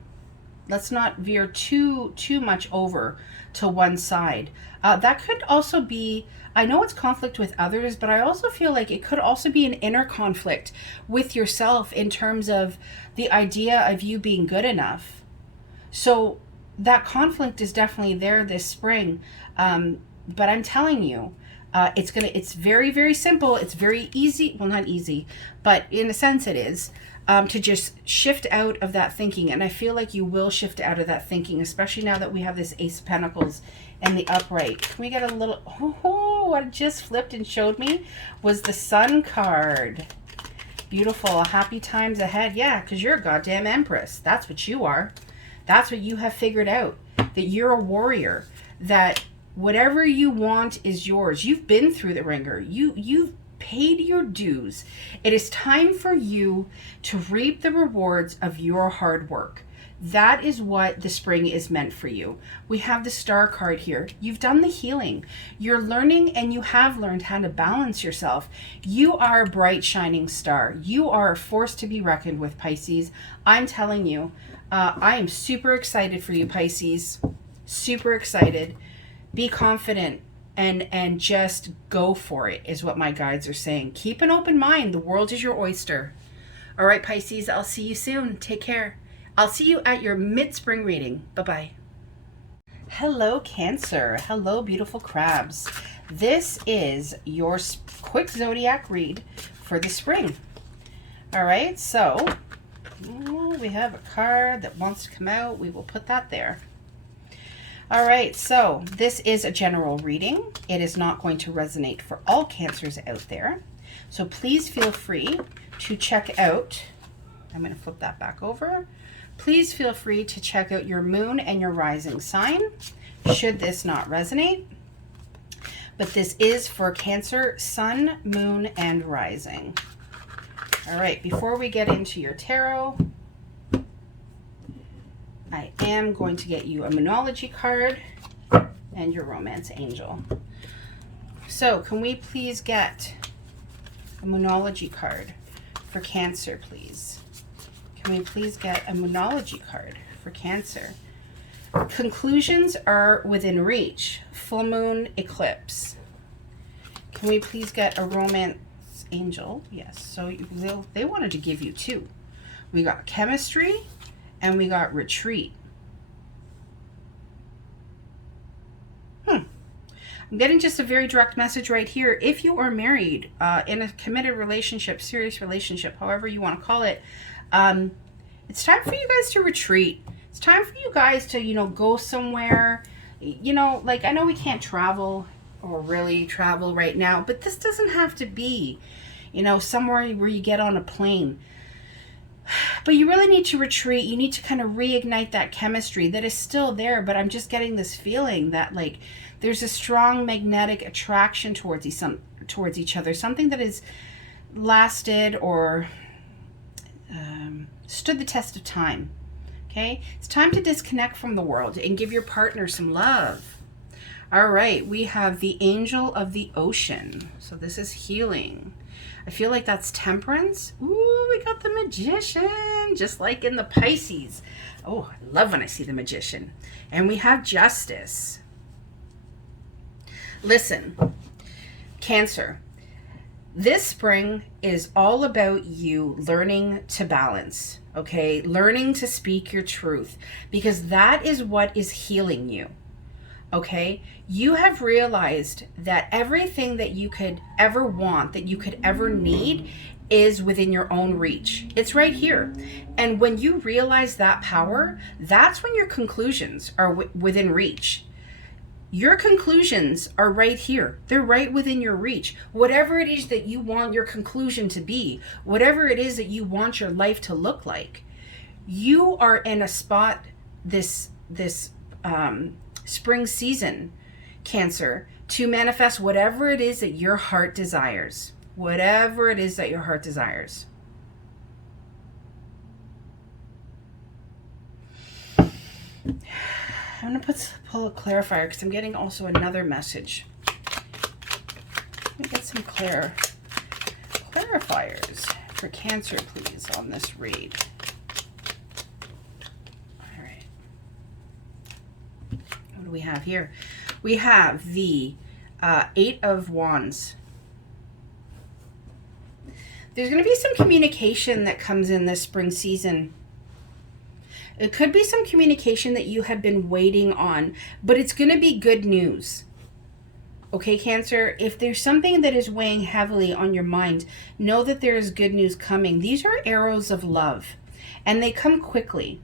Let's not veer too much over to one side. That could also be, I know it's conflict with others, but I also feel like it could also be an inner conflict with yourself in terms of the idea of you being good enough. So that conflict is definitely there this spring. But I'm telling you, it's very, very simple. It's very easy. Well, not easy, but in a sense it is. To just shift out of that thinking. And I feel like you will shift out of that thinking, especially now that we have this Ace of Pentacles and the upright. Can we get a little, what it just flipped and showed me was the Sun card. Beautiful. Happy times ahead. Yeah, because you're a goddamn Empress. That's what you are. That's what you have figured out. That you're a warrior. That whatever you want is yours. You've been through the ringer. You've paid your dues. It is time for you to reap the rewards of your hard work. That is what the spring is meant for you. We have the Star card here. You've done the healing. You're learning, and you have learned how to balance yourself. You are a bright, shining star. You are a force to be reckoned with, Pisces. I'm telling you, I am super excited for you, Pisces. Super excited. Be confident. And just go for it is what my guides are saying. Keep an open mind. The world is your oyster. All right, Pisces, I'll see you soon. Take care. I'll see you at your mid-spring reading. Bye-bye. Hello, Cancer. Hello, beautiful crabs. This is your quick zodiac read for the spring. All right, so we have a card that wants to come out. We will put that there. All right, so this is a general reading. It is not going to resonate for all Cancers out there. So please feel free to check out, I'm going to flip that back over. Please feel free to check out your moon and your rising sign, should this not resonate. But this is for Cancer, sun, moon, and rising. All right, before we get into your tarot, I am going to get you a Moonology card and your Romance Angel. So can we please get a Moonology card for Cancer, please? Can we please get a Moonology card for Cancer? Conclusions are within reach. Full moon eclipse. Can we please get a Romance Angel? Yes, so they wanted to give you 2. We got chemistry and we got retreat. I'm getting just a very direct message right here. If you are married, in a committed relationship, serious relationship, however you want to call it, it's time for you guys to retreat. It's time for you guys to, go somewhere. Like, I know we can't travel or really travel right now, but this doesn't have to be, somewhere where you get on a plane. But you really need to retreat. You need to kind of reignite that chemistry that is still there, but I'm just getting this feeling that, like, there's a strong magnetic attraction towards each other, something that has lasted or stood the test of time. Okay, it's time to disconnect from the world and give your partner some love. All right, we have the Angel of the Ocean. So this is healing. I feel like that's Temperance. Ooh, we got the Magician, just like in the Pisces. Oh, I love when I see the Magician. And we have Justice. Listen, Cancer, this spring is all about you learning to balance, okay? Learning to speak your truth, because that is what is healing you, okay? You have realized that everything that you could ever want, that you could ever need, is within your own reach. It's right here. And when you realize that power, that's when your conclusions are within reach. Your conclusions are right here. They're right within your reach. Whatever it is that you want your conclusion to be, whatever it is that you want your life to look like, you are in a spot this spring season, Cancer, to manifest whatever it is that your heart desires. Whatever it is that your heart desires. I'm going to pull a clarifier because I'm getting also another message. Let me get some clarifiers for Cancer, please, on this read. All right. What do we have here? We have the Eight of Wands. There's going to be some communication that comes in this spring season. It could be some communication that you have been waiting on, but it's going to be good news. Okay, Cancer, if there's something that is weighing heavily on your mind, know that there is good news coming. These are arrows of love, and they come quickly.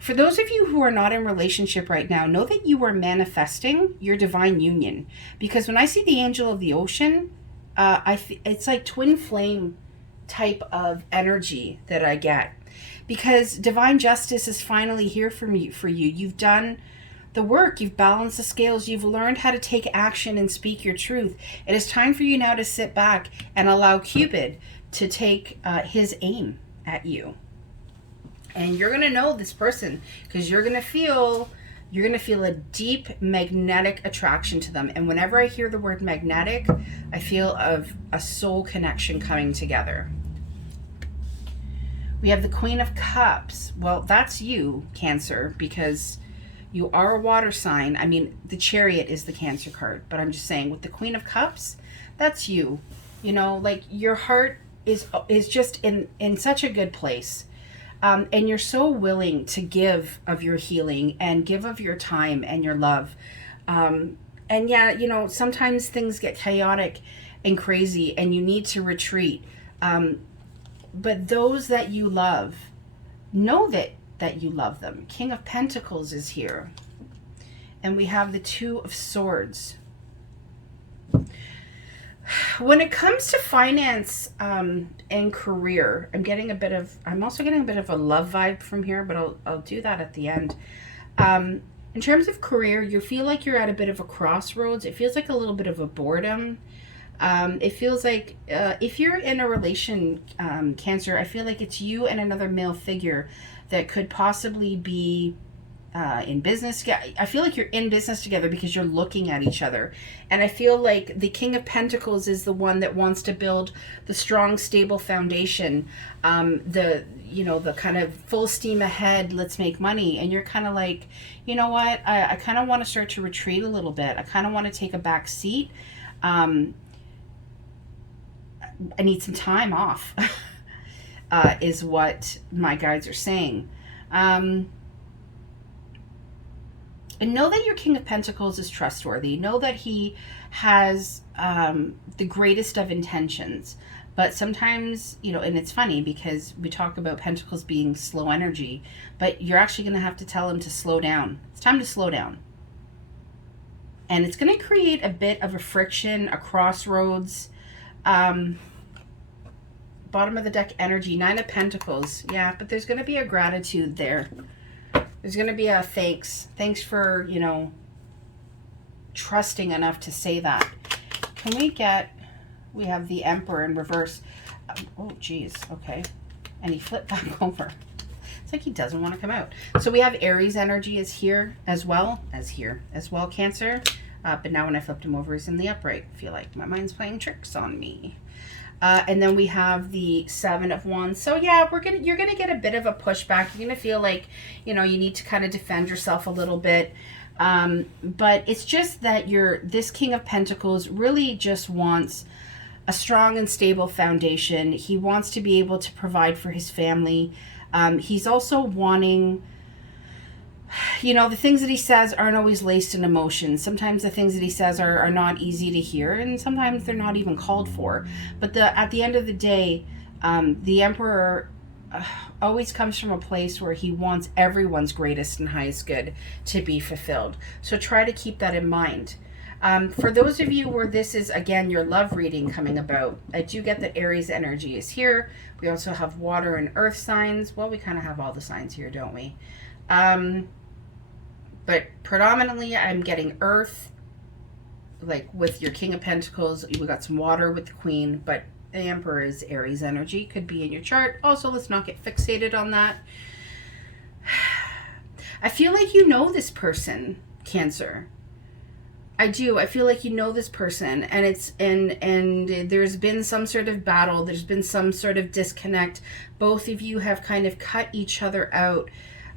For those of you who are not in relationship right now, know that you are manifesting your divine union. Because when I see the Angel of the Ocean, it's like twin flame type of energy that I get. Because divine justice is finally here for you. You've done the work. You've balanced the scales. You've learned how to take action and speak your truth. It is time for you now to sit back and allow Cupid to take his aim at you. And you're going to know this person because you're going to feel a deep magnetic attraction to them. And whenever I hear the word magnetic, I feel of a soul connection coming together. We have the Queen of Cups. Well, that's you, Cancer, because you are a water sign. I mean, the Chariot is the Cancer card, but I'm just saying with the Queen of Cups, that's you. You know, like your heart is just in such a good place. And you're so willing to give of your healing and give of your time and your love. And yeah, you know, sometimes things get chaotic and crazy and you need to retreat. But those that you love, know that you love them. King of Pentacles is here. And we have the Two of Swords. When it comes to finance and career, I'm also getting a bit of a love vibe from here, but I'll do that at the end. In terms of career, you feel like you're at a bit of a crossroads. It feels like a little bit of a boredom. It feels like if you're in a relation, Cancer, I feel like it's you and another male figure that could possibly be in business. I feel like you're in business together because you're looking at each other. And I feel like the King of Pentacles is the one that wants to build the strong, stable foundation. The kind of full steam ahead, let's make money. And you're kind of like, you know what? I kind of want to start to retreat a little bit. I kind of want to take a back seat. I need some time off, is what my guides are saying. And know that your King of Pentacles is trustworthy. Know that he has the greatest of intentions. But sometimes, you know, and it's funny because we talk about Pentacles being slow energy, but you're actually going to have to tell him to slow down. It's time to slow down. And it's going to create a bit of a friction, a crossroads. Bottom of the deck energy, Nine of Pentacles. Yeah, but there's going to be a gratitude there. There's going to be a thanks. Thanks for, you know, trusting enough to say that. We have the Emperor in reverse. Oh, geez. Okay. And he flipped back over. It's like he doesn't want to come out. So we have Aries energy is here as well, Cancer. But now when I flipped him over, he's in the upright. I feel like my mind's playing tricks on me. And then we have the Seven of Wands. So yeah, you're gonna get a bit of a pushback. You're gonna feel like, you know, you need to kind of defend yourself a little bit. But it's just that this King of Pentacles really just wants a strong and stable foundation. He wants to be able to provide for his family. He's also wanting, you know, the things that he says aren't always laced in emotion. Sometimes the things that he says are not easy to hear, and sometimes they're not even called for. But at the end of the day, the Emperor always comes from a place where he wants everyone's greatest and highest good to be fulfilled. So try to keep that in mind. For those of you where this is, again, your love reading coming about, I do get that Aries energy is here. We also have water and earth signs. Well, we kind of have all the signs here, don't we? But predominantly I'm getting earth, like with your King of Pentacles. We got some water with the Queen, but the Emperor is Aries energy. Could be in your chart. Also, let's not get fixated on that. I feel like you know this person, Cancer. I do. I feel like you know this person, and there's been some sort of battle. There's been some sort of disconnect. Both of you have kind of cut each other out.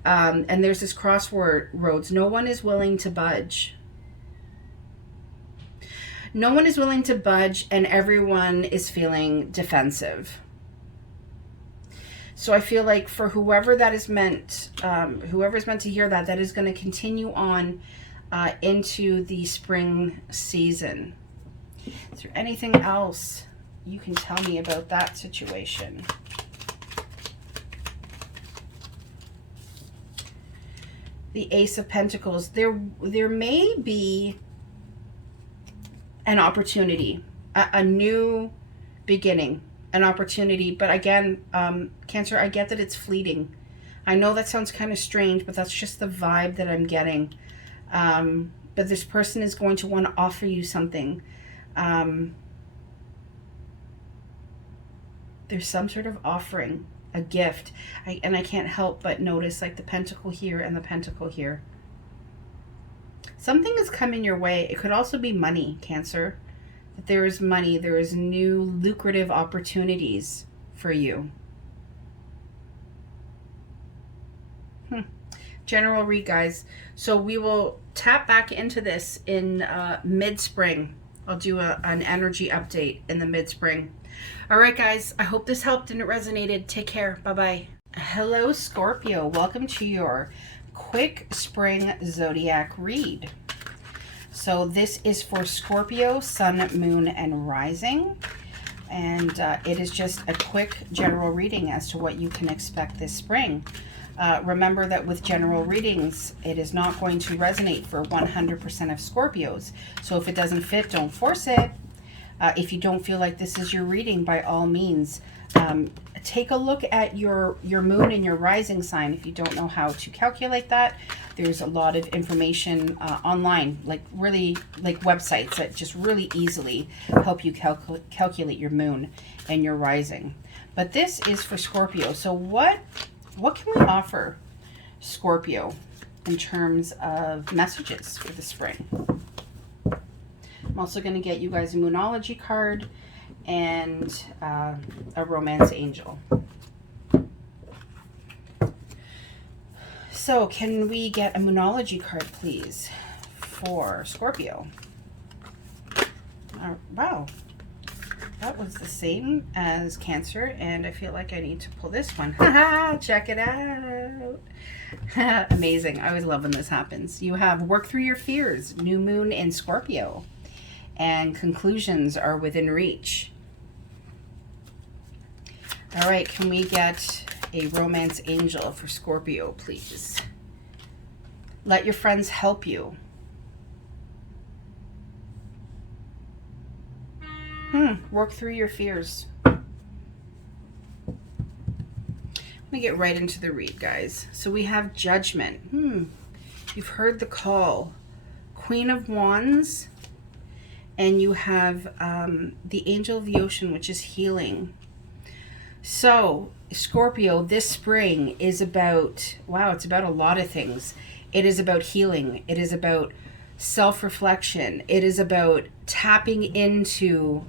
And there's this crossroads. No one is willing to budge. No one is willing to budge, and everyone is feeling defensive. So I feel like for whoever that is meant, whoever's meant to hear that, that is going to continue on into the spring season. Is there anything else you can tell me about that situation? The Ace of Pentacles. There may be an opportunity, a new beginning, an opportunity. But again, Cancer, I get that it's fleeting. I know that sounds kind of strange, but that's just the vibe that I'm getting. But this person is going to want to offer you something. There's some sort of offering, a gift. And I can't help but notice like the pentacle here and the pentacle here. Something is coming your way. It could also be money, Cancer. That there is money. There is new lucrative opportunities for you. General read, guys. So we will tap back into this in mid-spring. I'll do an energy update in the mid-spring. All right, guys. I hope this helped and it resonated. Take care. Bye-bye. Hello, Scorpio. Welcome to your quick spring zodiac read. So this is for Scorpio, Sun, Moon, and Rising. And it is just a quick general reading as to what you can expect this spring. Remember that with general readings, it is not going to resonate for 100% of Scorpios. So if it doesn't fit, don't force it. If you don't feel like this is your reading, by all means, take a look at your moon and your rising sign. If you don't know how to calculate that, there's a lot of information online, like websites that just really easily help you calculate your moon and your rising. But this is for Scorpio. So what can we offer Scorpio in terms of messages for the spring? I'm also going to get you guys a Moonology card and a Romance Angel. So can we get a Moonology card, please, for Scorpio? Wow. That was the same as Cancer, and I feel like I need to pull this one. Haha, check it out. Amazing. I always love when this happens. You have Work Through Your Fears, New Moon in Scorpio, and conclusions are within reach. All right, can we get a Romance Angel for Scorpio, please? Let your friends help you. Work through your fears. I'm going to get right into the read, guys. So we have Judgment. You've heard the call. Queen of Wands. And you have the Angel of the Ocean, which is healing. So Scorpio, this spring is about, wow, it's about a lot of things. It is about healing. It is about self-reflection. It is about tapping into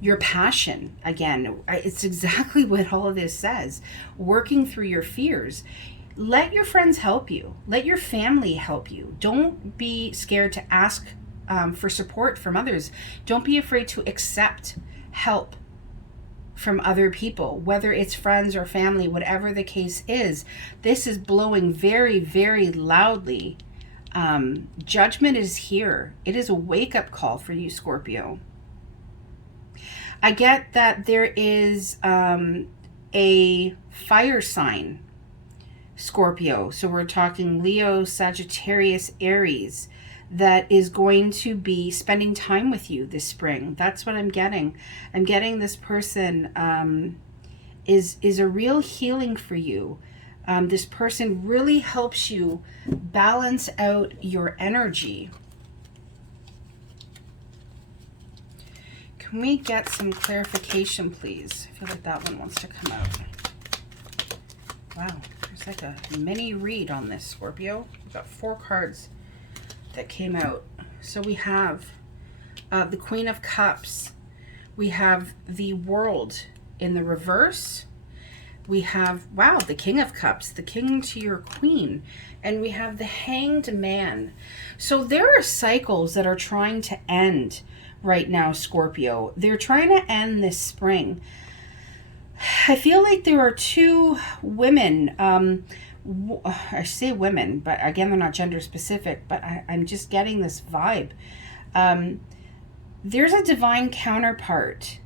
your passion again. It's exactly what all of this says. Working through your fears. Let your friends help you. Let your family help you. Don't be scared to ask for support from others. Don't be afraid to accept help from other people, whether it's friends or family, whatever the case is. This is blowing very, very loudly. Judgment is here. It is a wake-up call for you, Scorpio. I get that there is a fire sign, Scorpio. So we're talking Leo, Sagittarius, Aries, that is going to be spending time with you this spring. That's what I'm getting. I'm getting this person is a real healing for you. This person really helps you balance out your energy. Can we get some clarification, please? I feel like that one wants to come out. Wow, there's like a mini read on this, Scorpio. We've got 4 cards that came out. So we have the Queen of Cups. We have the World in the reverse. We have, wow, the King of Cups, the king to your queen. And we have the Hanged Man. So there are cycles that are trying to end right now, Scorpio. They're trying to end this spring. I feel like there are 2 women, I say women, but again, they're not gender specific, but I'm just getting this vibe. There's a divine counterpart.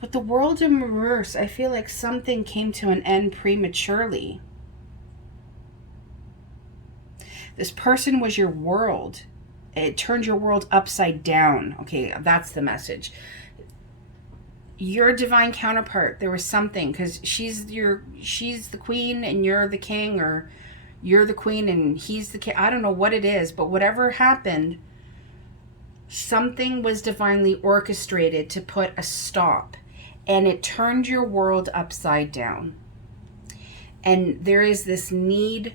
But the World in reverse, I feel like something came to an end prematurely. This person was your world. It turned your world upside down. Okay, that's the message. Your divine counterpart, there was something, because she's the queen and you're the king, or you're the queen and he's the king. I don't know what it is, but whatever happened, something was divinely orchestrated to put a stop, and it turned your world upside down. And there is this need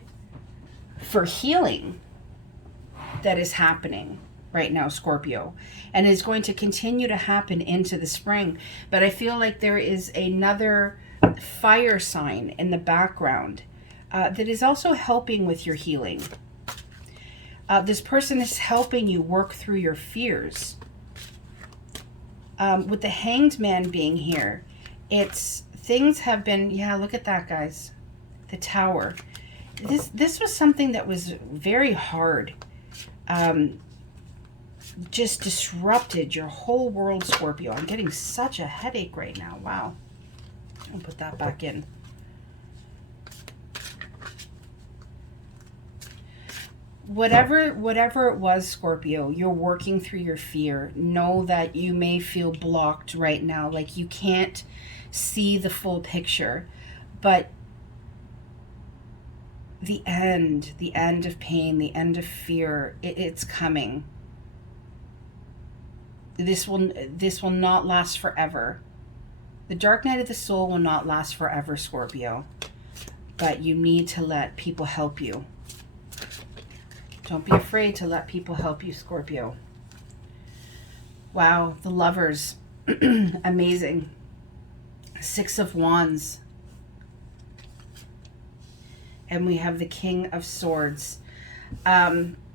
for healing that is happening right now, Scorpio, and is going to continue to happen into the spring. But I feel like there is another fire sign in the background that is also helping with your healing. This person is helping you work through your fears. With the Hanged Man being here, it's things have been, yeah, look at that, guys. The Tower. This was something that was very hard. Just disrupted your whole world, Scorpio. I'm getting such a headache right now. Wow. I'll put that back in. Whatever it was, Scorpio, you're working through your fear. Know that you may feel blocked right now, like you can't see the full picture, but the end of pain, the end of fear, it's coming. This will not last forever. The dark night of the soul will not last forever, Scorpio, but you need to let people help you. Don't be afraid to let people help you, Scorpio. Wow, the Lovers. Amazing. 6 of Wands. And we have the King of Swords.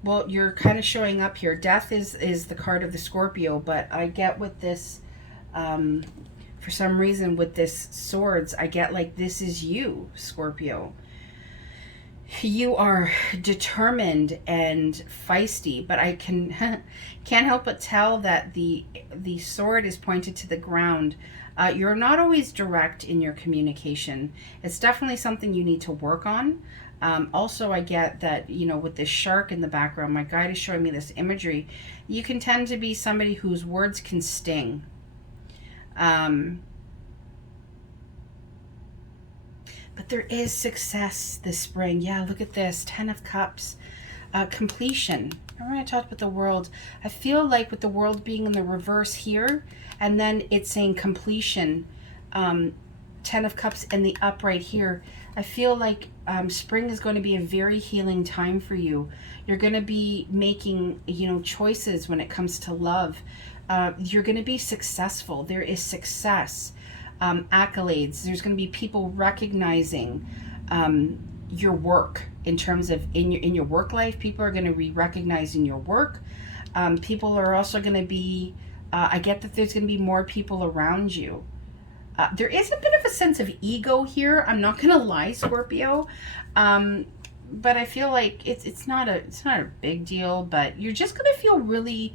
Well, you're kind of showing up here. Death is the card of the Scorpio, but I get with this, for some reason with this Swords, I get like this is you, Scorpio. You are determined and feisty, but I can't help but tell that the sword is pointed to the ground. You're not always direct in your communication. It's definitely something you need to work on. Also, I get that, you know, with this shark in the background, my guide is showing me this imagery. You can tend to be somebody whose words can sting. But there is success this spring. Yeah, look at this. 10 of Cups. Completion. Remember I talked about the World? I feel like with the World being in the reverse here, and then it's saying completion, Ten of Cups and the upright here. I feel like spring is going to be a very healing time for you. You're going to be making, choices when it comes to love. You're going to be successful. There is success, accolades. There's going to be people recognizing your work in terms of in your work life. People are going to be recognizing your work. People are also going to be, I get that there's going to be more people around you. There is a bit of a sense of ego here. I'm not gonna lie, Scorpio, but I feel like it's not a big deal. But you're just gonna feel really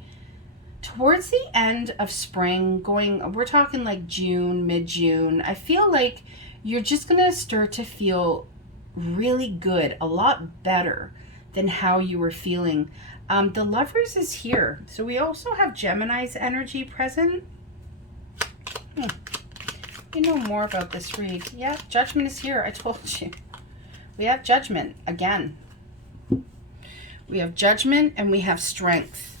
towards the end of spring. We're talking like June, mid-June. I feel like you're just gonna start to feel really good, a lot better than how you were feeling. The Lovers is here, so we also have Gemini's energy present. You know more about this read. Yeah, Judgment is here. I told you. We have Judgment again. We have Judgment and we have Strength.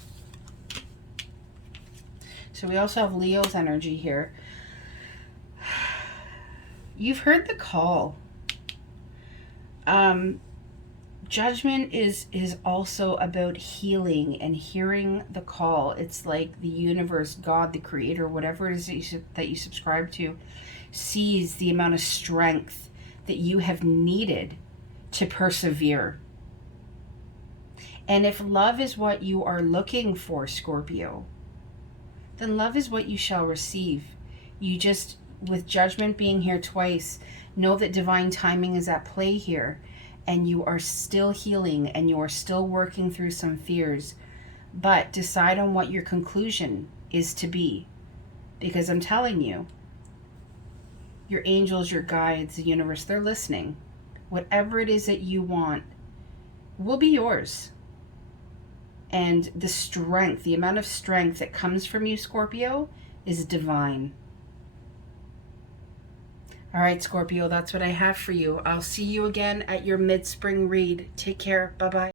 So we also have Leo's energy here. You've heard the call. Judgment is also about healing and hearing the call. It's like the universe, God, the creator, whatever it is that you subscribe to, sees the amount of strength that you have needed to persevere. And if love is what you are looking for, Scorpio, then love is what you shall receive. You just, with Judgment being here twice, know that divine timing is at play here. And you are still healing and you are still working through some fears. But decide on what your conclusion is to be. Because I'm telling you, your angels, your guides, the universe, they're listening. Whatever it is that you want will be yours. And the strength, the amount of strength that comes from you, Scorpio, is divine. All right, Scorpio, that's what I have for you. I'll see you again at your mid-spring read. Take care. Bye-bye.